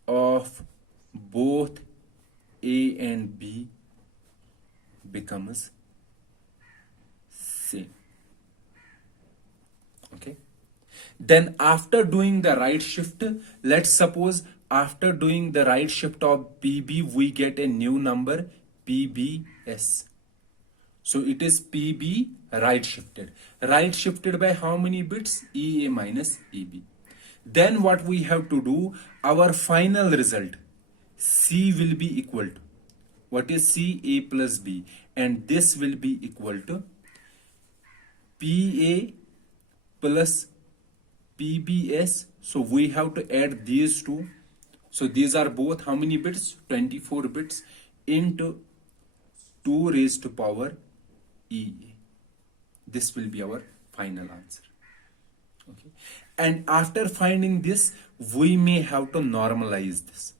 of both A and B becomes same. Okay. Then after doing the right shift, let's suppose after doing the right shift of PB, we get a new number PBS. So it is PB right shifted. Right shifted by how many bits? EA minus EB. Then what we have to do, our final result, C will be equal to, what is C? A plus B. And this will be equal to PA plus PBS. So we have to add these two. So these are both how many bits? 24 bits into 2 raised to power EA. This will be our final answer. Okay. And after finding this, we may have to normalize this.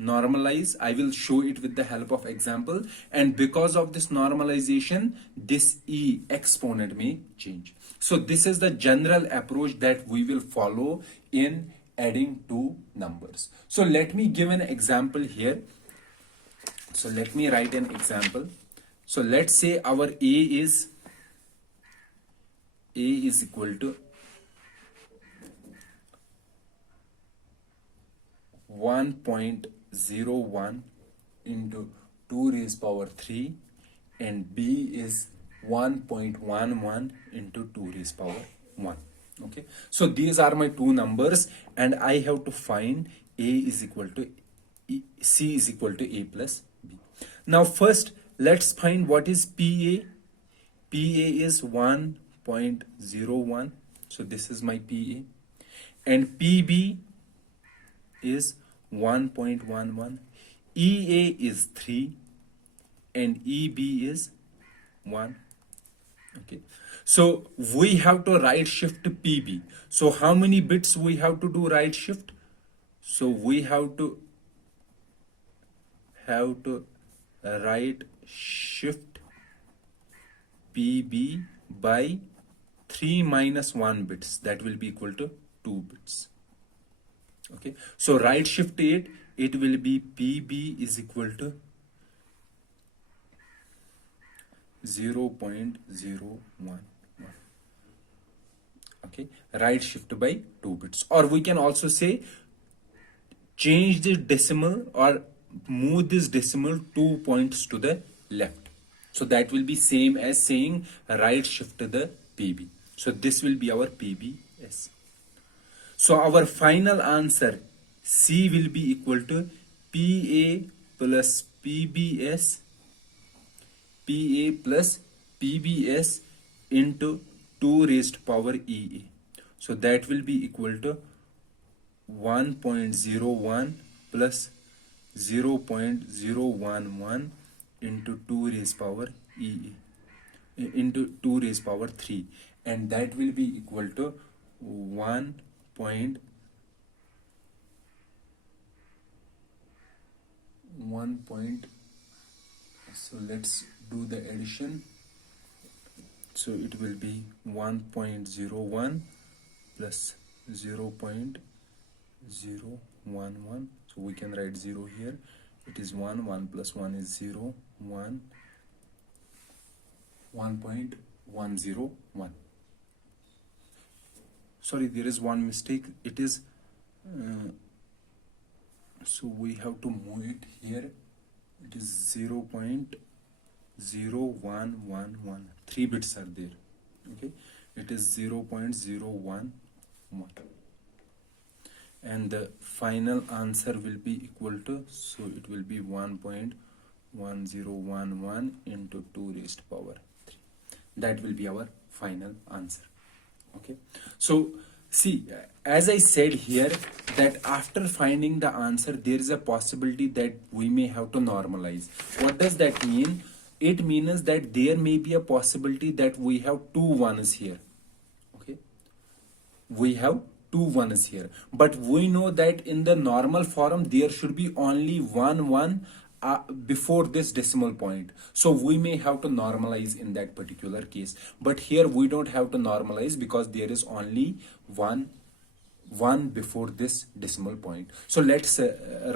Normalize, I will show it with the help of example, and because of this normalization, this E exponent may change. So this is the general approach that we will follow in adding two numbers. So let me give an example here. So let me write an example. So let's say our A is equal to 1.01 into 2 raised power 3, and B is 1.11 into 2 raised power 1. Okay, so these are my two numbers, and I have to find A is equal to C is equal to A plus B. Now first let's find what is PA. PA is 1.01, so this is my PA, and PB is 1.11, EA is 3, and EB is 1. Okay, so we have to right shift PB. So how many bits we have to do right shift? So we have to right shift PB by 3 minus 1 bits, that will be equal to 2 bits. Okay, so right shift it will be PB is equal to 0.011. Okay, right shift by 2 bits, or we can also say change this decimal or move this decimal 2 points to the left. So that will be same as saying right shift to the PB. So this will be our PBS. So our final answer C will be equal to PA plus PBS, PA plus PBS into 2 raised power EA. So that will be equal to 1.01 plus 0.011 into 2 raised power EA into 2 raised power 3, and that will be equal to 1. So let's do the addition. So it will be 1.01 plus 0.011. So we can write 0 here. It is 1. 1 plus 1 is 0. 1.101. Sorry, there is one mistake. It is so we have to move it here. It is 0.0111. 3 bits are there. Okay, it is 0.011, and the final answer will be equal to, so it will be 1.1011 into 2 raised power 3. That will be our final answer. Okay, so see, as I said here, that after finding the answer there is a possibility that we may have to normalize. What does that mean? It means that there may be a possibility that we have two ones here. Okay, we have two ones here, but we know that in the normal form there should be only one before this decimal point, so we may have to normalize in that particular case. But here we don't have to normalize because there is only one before this decimal point. So let's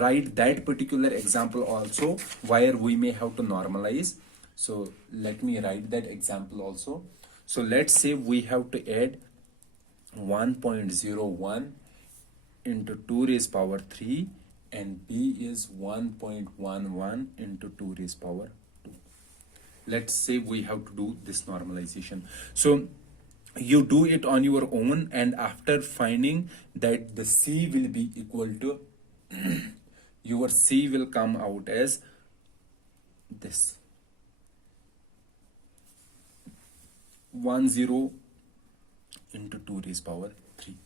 write that particular example also where we may have to normalize. So let me write that example also. So let's say we have to add 1.01 into 2 raised power 3, and b is 1.11 into 2 raised power 2. Let's say we have to do this normalization. So you do it on your own, and after finding that the c will be equal to your c will come out as this 10 into 2 raised power 3.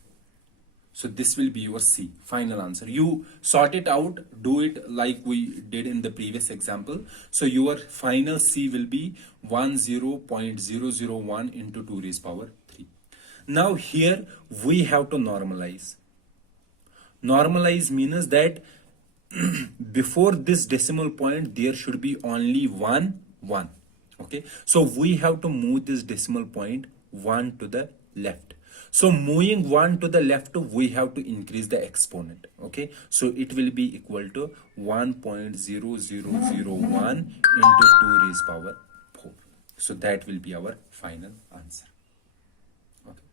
So this will be your C, final answer. You sort it out, do it like we did in the previous example. So your final C will be 10.001 into 2 raised power 3. Now here we have to normalize. Normalize means that before this decimal point there should be only one. Okay, so we have to move this decimal point 1 to the left. So moving 1 to the left, we have to increase the exponent. Okay, so it will be equal to 1.0001 into 2 raised power 4. So that will be our final answer. Okay,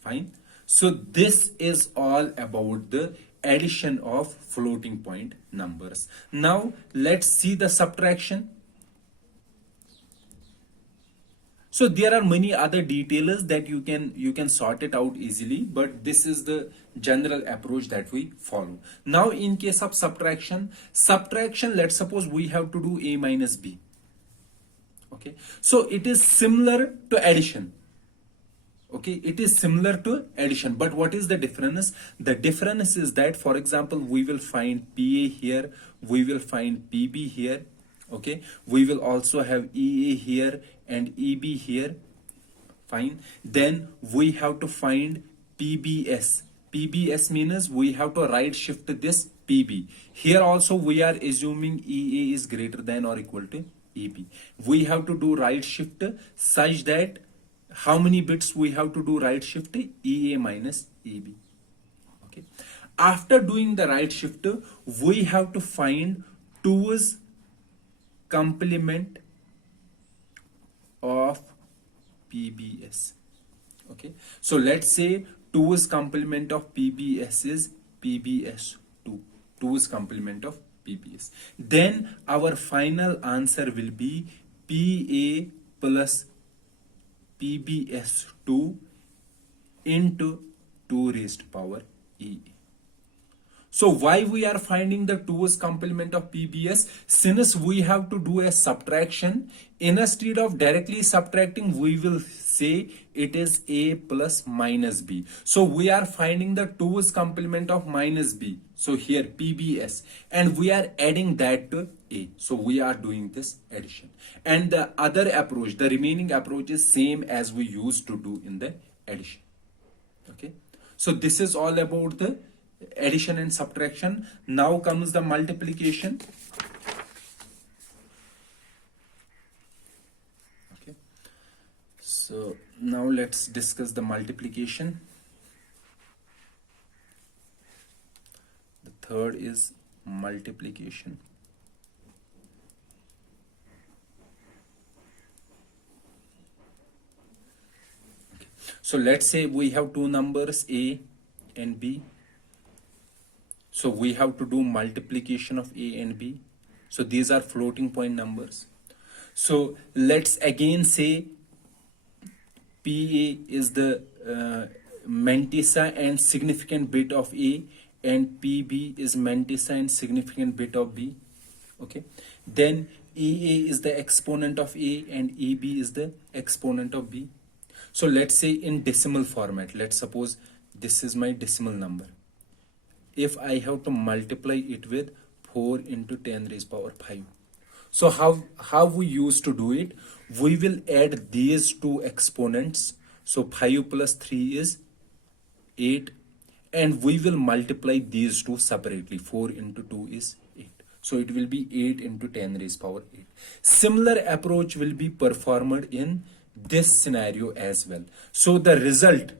fine. So this is all about the addition of floating point numbers. Now let's see the subtraction. So there are many other details that you can sort it out easily, but this is the general approach that we follow. Now in case of subtraction, let's suppose we have to do a minus b. Okay, so it is similar to addition. Okay, it is similar to addition, but what is the difference? The difference is that, for example, we will find PA here, we will find PB here. Okay, we will also have EA here and EB here. Fine. Then we have to find PBS. PBS means we have to right shift this PB. Here also we are assuming EA is greater than or equal to EB. We have to do right shift such that how many bits we have to do right shift? EA minus EB. Okay. After doing the right shift, we have to find 2's complement of PBS. Okay, so let's say 2's complement of PBS is PBS2. 2's complement of PBS. Then our final answer will be PA plus PBS2 into 2 raised power EA. So why we are finding the 2's complement of PBS? Since we have to do a subtraction, instead of directly subtracting, we will say it is A plus minus B. So we are finding the 2's complement of minus B. So here PBS, and we are adding that to A. So we are doing this addition. And the other approach, the remaining approach is same as we used to do in the addition. Okay. So this is all about the addition and subtraction. Now comes the multiplication. Okay, so now let's discuss the multiplication. The third is multiplication. Okay. So let's say we have two numbers A and B. So we have to do multiplication of A and B. So these are floating point numbers. So let's again say PA is the mantissa and significant bit of A, and PB is mantissa and significant bit of B. Okay. Then EA is the exponent of A and EB is the exponent of B. So let's say in decimal format, let's suppose this is my decimal number. If I have to multiply it with 4 into 10 raised power 5. So how we used to do it? We will add these two exponents. So 5 plus 3 is 8, and we will multiply these two separately. 4 into 2 is 8. So it will be 8 into 10 raised power 8. Similar approach will be performed in this scenario as well. So the result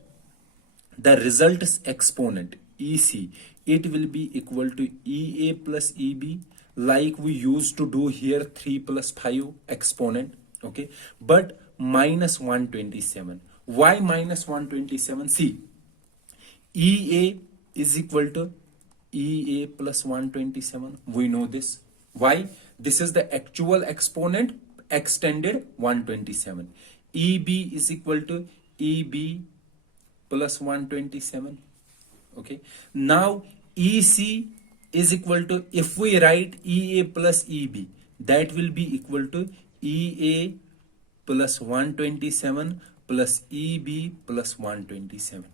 is exponent EC, it will be equal to EA plus EB, like we used to do here 3 plus 5 exponent, okay, but minus 127. Why minus 127? See, EA is equal to EA plus 127. We know this. Why? This is the actual exponent extended 127. EB is equal to EB plus 127. Okay. Now EC is equal to, if we write EA plus EB, that will be equal to EA plus 127 plus EB plus 127.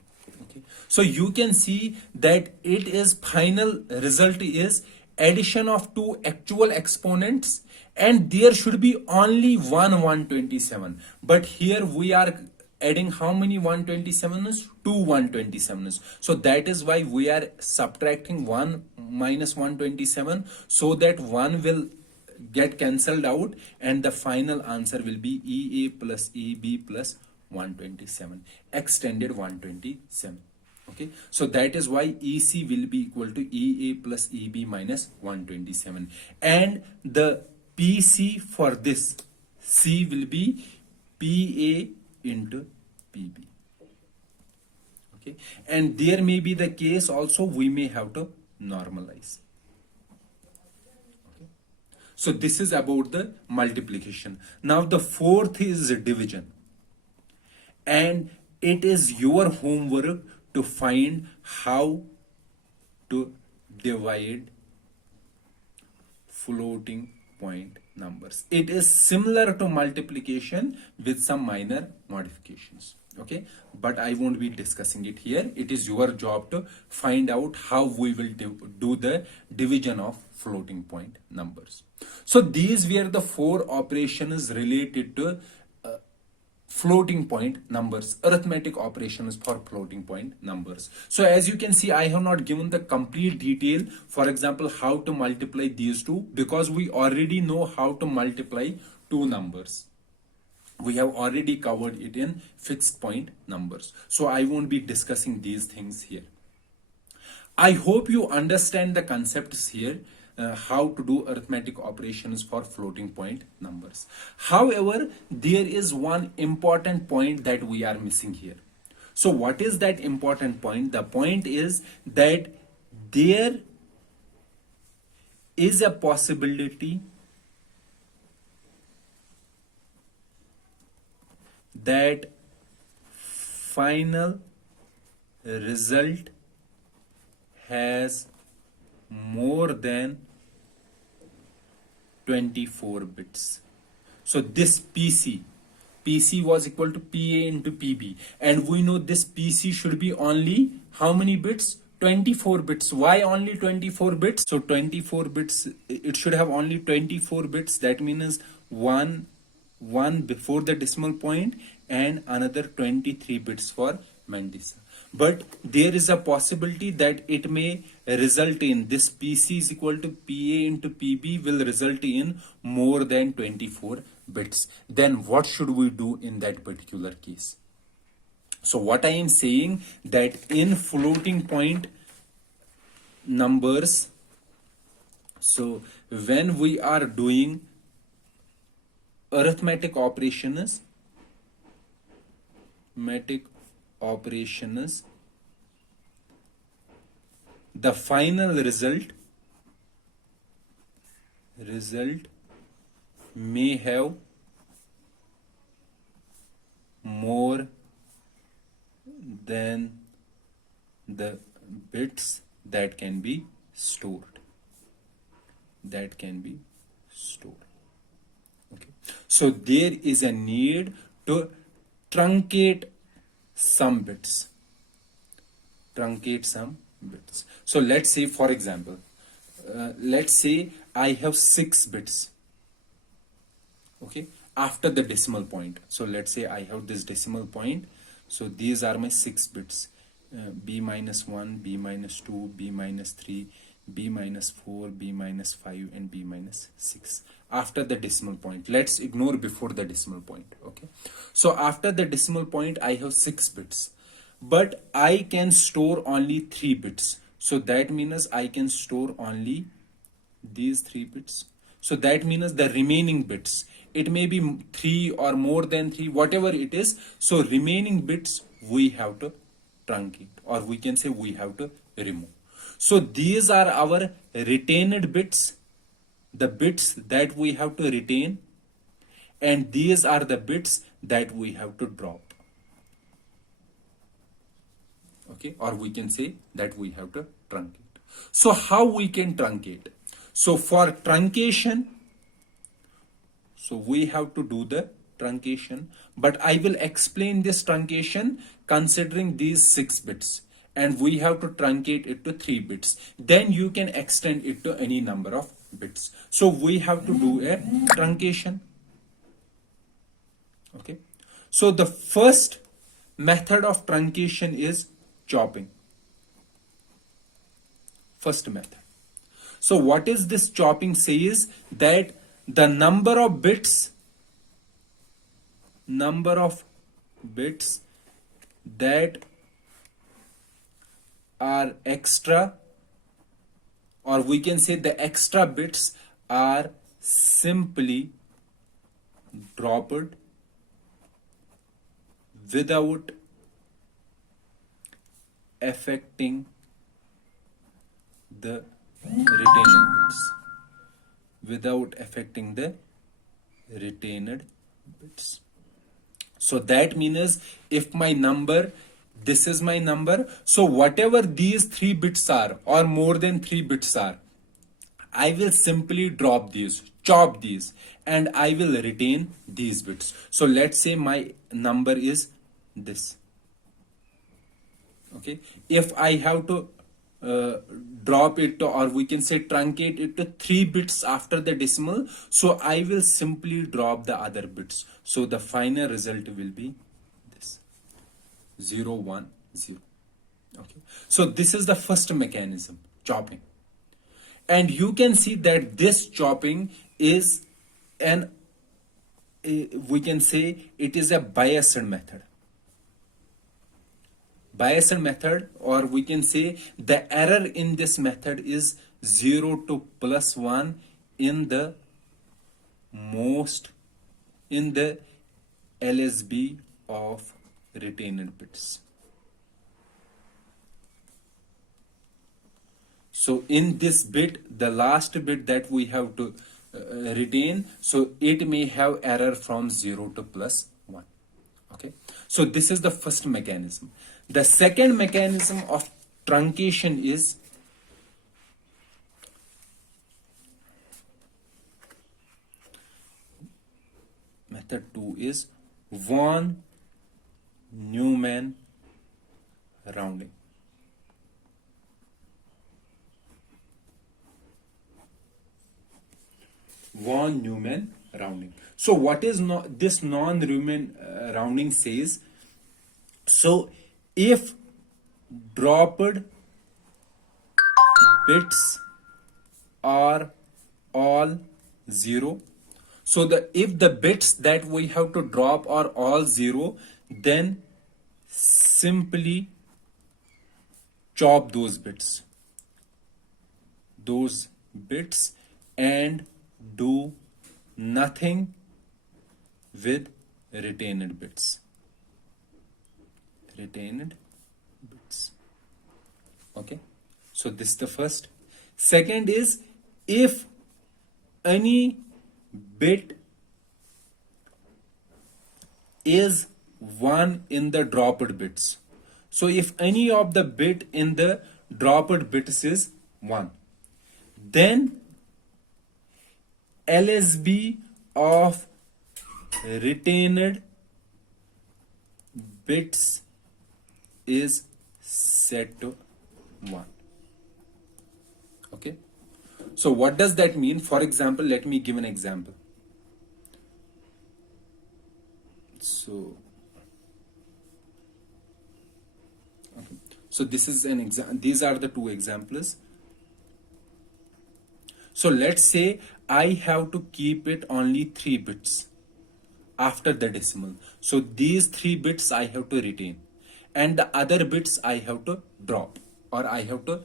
Okay. So you can see that it is final result is addition of two actual exponents, and there should be only one 127. But here we are adding how many 127s? Two 127s. So that is why we are subtracting 1 minus 127, so that one will get cancelled out and the final answer will be EA plus EB plus 127, extended 127. Okay, so that is why EC will be equal to EA plus EB minus 127, and the PC for this C will be PA into PB. Okay, and there may be the case also we may have to normalize. Okay, so this is about the multiplication. Now the fourth is division, and it is your homework to find how to divide floating point numbers. It is similar to multiplication with some minor modifications. Okay, but I won't be discussing it here. It is your job to find out how we will do the division of floating point numbers. So these were the four operations related to floating point numbers, arithmetic operations for floating point numbers. So as you can see, I have not given the complete detail, for example, how to multiply these two, because we already know how to multiply two numbers. We have already covered it in fixed point numbers. So I won't be discussing these things here. I hope you understand the concepts here. How to do arithmetic operations for floating point numbers. However, there is one important point that we are missing here. So what is that important point? The point is that there is a possibility that final result has more than 24 bits. So this PC was equal to PA into PB, and we know this PC should be only how many bits? 24 bits. Why only 24 bits? So 24 bits, it should have only 24 bits. That means one before the decimal point and another 23 bits for Mendisa. But there is a possibility that it may result in this PC is equal to PA into PB will result in more than 24 bits. Then what should we do in that particular case? So what I am saying, that in floating point numbers, so when we are doing arithmetic operations, the final result may have more than the bits that can be stored. Okay. So there is a need to truncate some bits. Truncate some bits. So let's say, for example, let's say I have 6 bits. Okay, after the decimal point. So let's say I have this decimal point. So these are my 6 bits. B minus 1, B minus 2, B minus 3, B minus 4, B minus 5, and B minus 6. After the decimal point. Let's ignore before the decimal point. Okay. So after the decimal point, I have 6 bits. But I can store only 3 bits. So that means I can store only these 3 bits. So that means the remaining bits, it may be 3 or more than 3, whatever it is. So remaining bits we have to truncate, or we can say we have to remove. So these are our retained bits, the bits that we have to retain, and these are the bits that we have to drop. Okay, or we can say that we have to truncate. So how we can truncate? So for truncation, so we have to do the truncation, but I will explain this truncation considering these 6 bits, and we have to truncate it to 3 bits. Then you can extend it to any number of bits. So we have to do a truncation. Okay. So the first method of truncation is chopping. First method. So what is this chopping says? That the number of bits that are extra, or we can say the extra bits are simply dropped without affecting the retained bits. Without affecting the retained bits. So that means if my number, this is my number, so whatever these 3 bits are, or more than 3 bits are, I will simply drop these, chop these, and I will retain these bits. So let's say my number is this. Okay, if I have to drop it to, or we can say truncate it to 3 bits after the decimal, so I will simply drop the other bits. So the final result will be this 0, 1, 0. Okay, so this is the first mechanism, chopping. And you can see that this chopping is we can say it is a biased method. Biased method, or we can say the error in this method is 0 to plus 1 in the LSB of retained bits. So in this bit, the last bit that we have to retain, so it may have error from 0 to plus 1. Okay, so this is the first mechanism. The second mechanism of truncation is method 2 is von Neumann rounding. Von Neumann rounding. So what is this non-Neumann rounding says? So if dropped bits are all 0, so if the bits that we have to drop are all 0, then simply chop those bits and do nothing with retained bits. Okay, so this is the first. Second is, if any bit is 1 in the dropped bits, so if any of the bit in the dropped bits is 1, then LSB of retained bits is set to 1. Okay. So what does that mean? For example, let me give an example. So, okay. So this is an example. These are the two examples. So let's say I have to keep it only 3 bits after the decimal. So these 3 bits I have to retain, and the other bits I have to drop, or I have to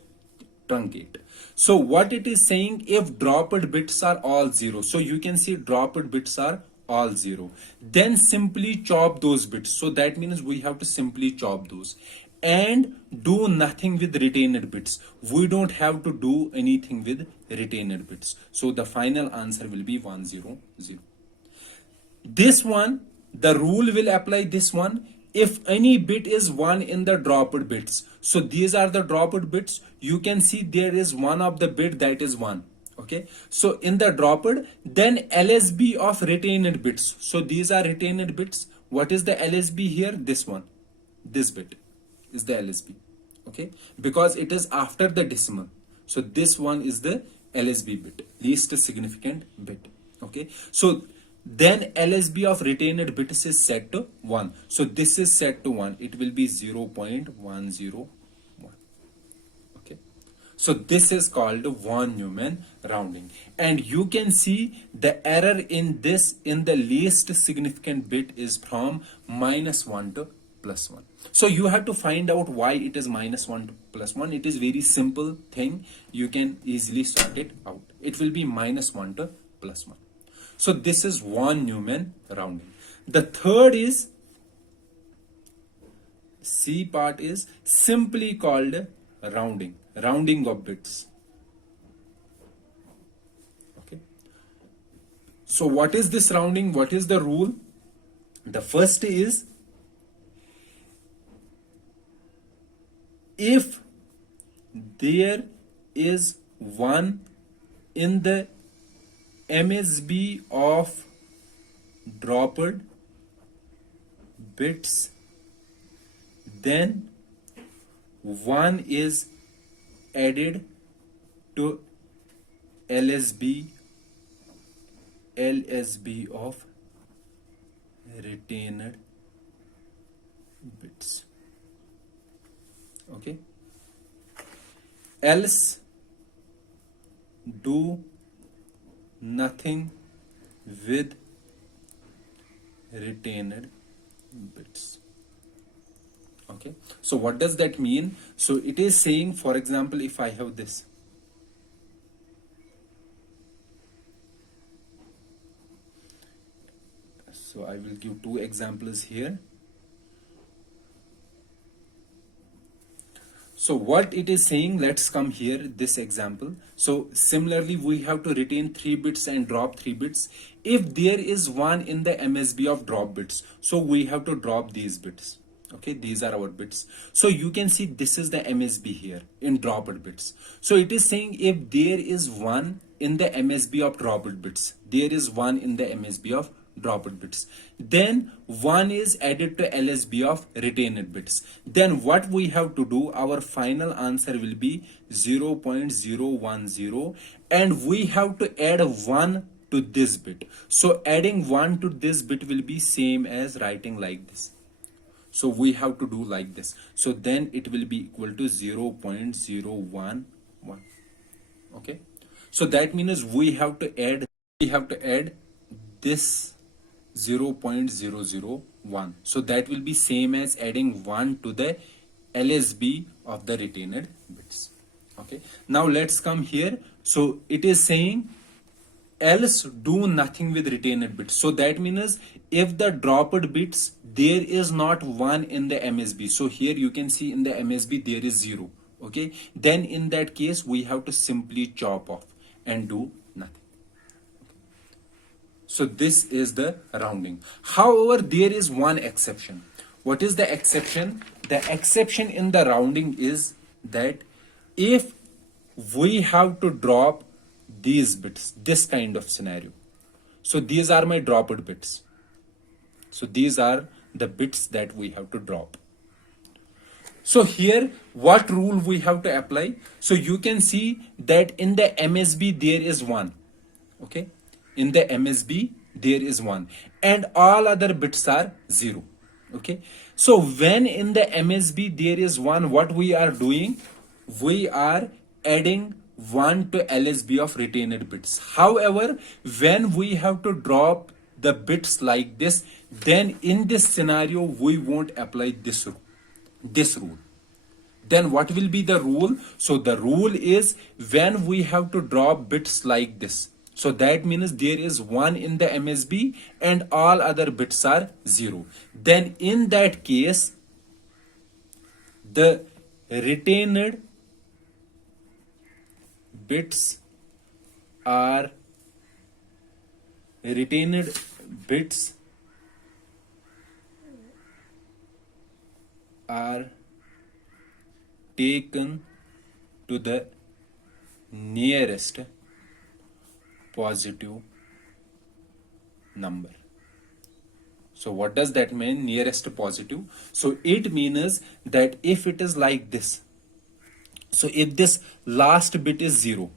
truncate. So what it is saying, if dropped bits are all 0, so you can see dropped bits are all 0, then simply chop those bits. So that means we have to simply chop those and do nothing with retained bits. We don't have to do anything with retained bits. So the final answer will be 100. This one, the rule will apply this one if any bit is 1 in the dropped bits. So these are the dropped bits. You can see there is one of the bit that is 1. Okay. So in the dropped, then LSB of retained bits. So these are retained bits. What is the LSB here? This one. This bit is the LSB. Okay. Because it is after the decimal. So this one is the LSB bit, least significant bit. Okay. So then LSB of retained bits is set to 1. So this is set to 1. It will be 0.101. Okay. So this is called von Neumann rounding. And you can see the error in this, in the least significant bit, is from -1 to +1. So you have to find out why it is -1 to +1. It is very simple thing. You can easily sort it out. It will be -1 to +1. So this is von Neumann rounding. The third is, C part, is simply called rounding of bits. Okay. So what is this rounding? What is the rule? The first is, if there is 1 in the MSB of dropped bits, then 1 is added to LSB of retained bits. Okay. Else do nothing with retained bits. Okay. So what does that mean? So it is saying, for example, if I have this, so I will give 2 examples here. So what it is saying, let's come here, this example. So similarly, we have to retain 3 bits and drop 3 bits. If there is 1 in the MSB of drop bits, so we have to drop these bits. Okay, these are our bits. So you can see this is the MSB here in dropped bits. So it is saying, if there is 1 in the MSB of dropped bits, there is 1 in the MSB of dropped bits, then 1 is added to LSB of retained bits. Then what we have to do, our final answer will be 0.010, and we have to add 1 to this bit. So adding 1 to this bit will be same as writing like this. So we have to do like this. So then it will be equal to 0.011. Okay. So that means we have to add this 0.001. So that will be same as adding 1 to the LSB of the retained bits. Okay. Now let's come here. So it is saying, else do nothing with retained bits. So that means if the dropped bits, there is not 1 in the MSB. So here you can see in the MSB there is 0. Okay. Then in that case we have to simply chop off and do nothing. So this is the rounding. However, there is one exception. What is the exception? The exception in the rounding is that if we have to drop these bits, this kind of scenario. So these are my dropped bits. So these are the bits that we have to drop. So here, what rule we have to apply? So you can see that in the MSB there is 1. Okay, in the MSB there is 1, and all other bits are 0. Okay, so when in the MSB there is 1, what we are doing? We are adding 1 to LSB of retained bits. However, when we have to drop the bits like this, then in this scenario we won't apply this rule. Then what will be the rule? So the rule is when we have to drop bits like this. So that means there is 1 in the MSB and all other bits are 0. Then in that case, the retained bits are taken to the nearest positive number. So what does that mean, nearest positive? So it means that if it is like this, so if this last bit is 0,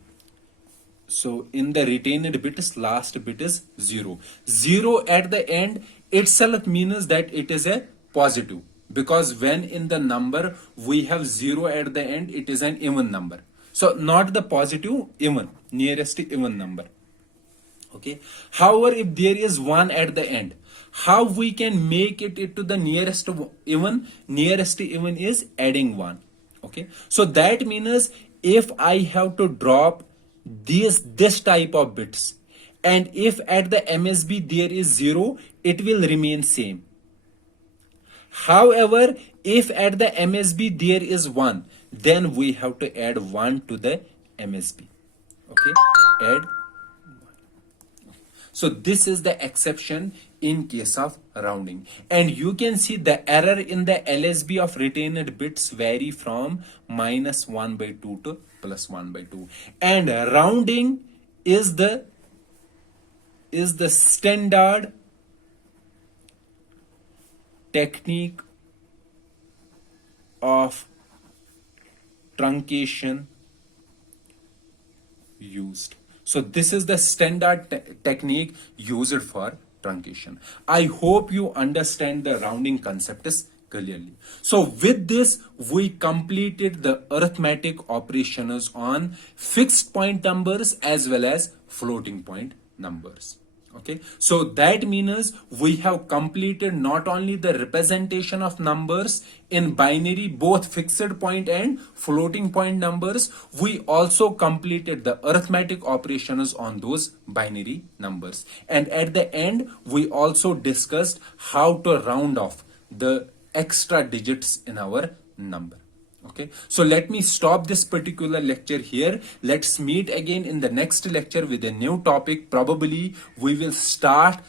so in the retained bits, last bit is 0. 0 at the end itself means that it is a positive, because when in the number we have 0 at the end, it is an even number. So not the positive, even, nearest even number. Okay. However, if there is 1 at the end, how we can make it to the nearest even? Nearest even is adding 1. Okay. So that means if I have to drop this type of bits, and if at the MSB there is 0, it will remain same. However, if at the MSB there is 1, then we have to add 1 to the MSB. Okay, add 1. So this is the exception in case of rounding. And you can see the error in the LSB of retained bits vary from -1/2 to +1/2. And rounding is the standard technique of truncation used. So this is the standard technique used for truncation. I hope you understand the rounding concepts clearly. So with this, we completed the arithmetic operations on fixed point numbers as well as floating point numbers. Okay, so that means we have completed not only the representation of numbers in binary, both fixed point and floating point numbers, we also completed the arithmetic operations on those binary numbers. And at the end, we also discussed how to round off the extra digits in our number. Okay, so let me stop this particular lecture here. Let's meet again in the next lecture with a new topic. Probably we will start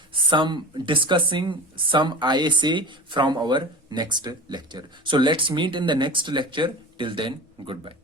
discussing some ISA from our next lecture. So let's meet in the next lecture. Till then, goodbye.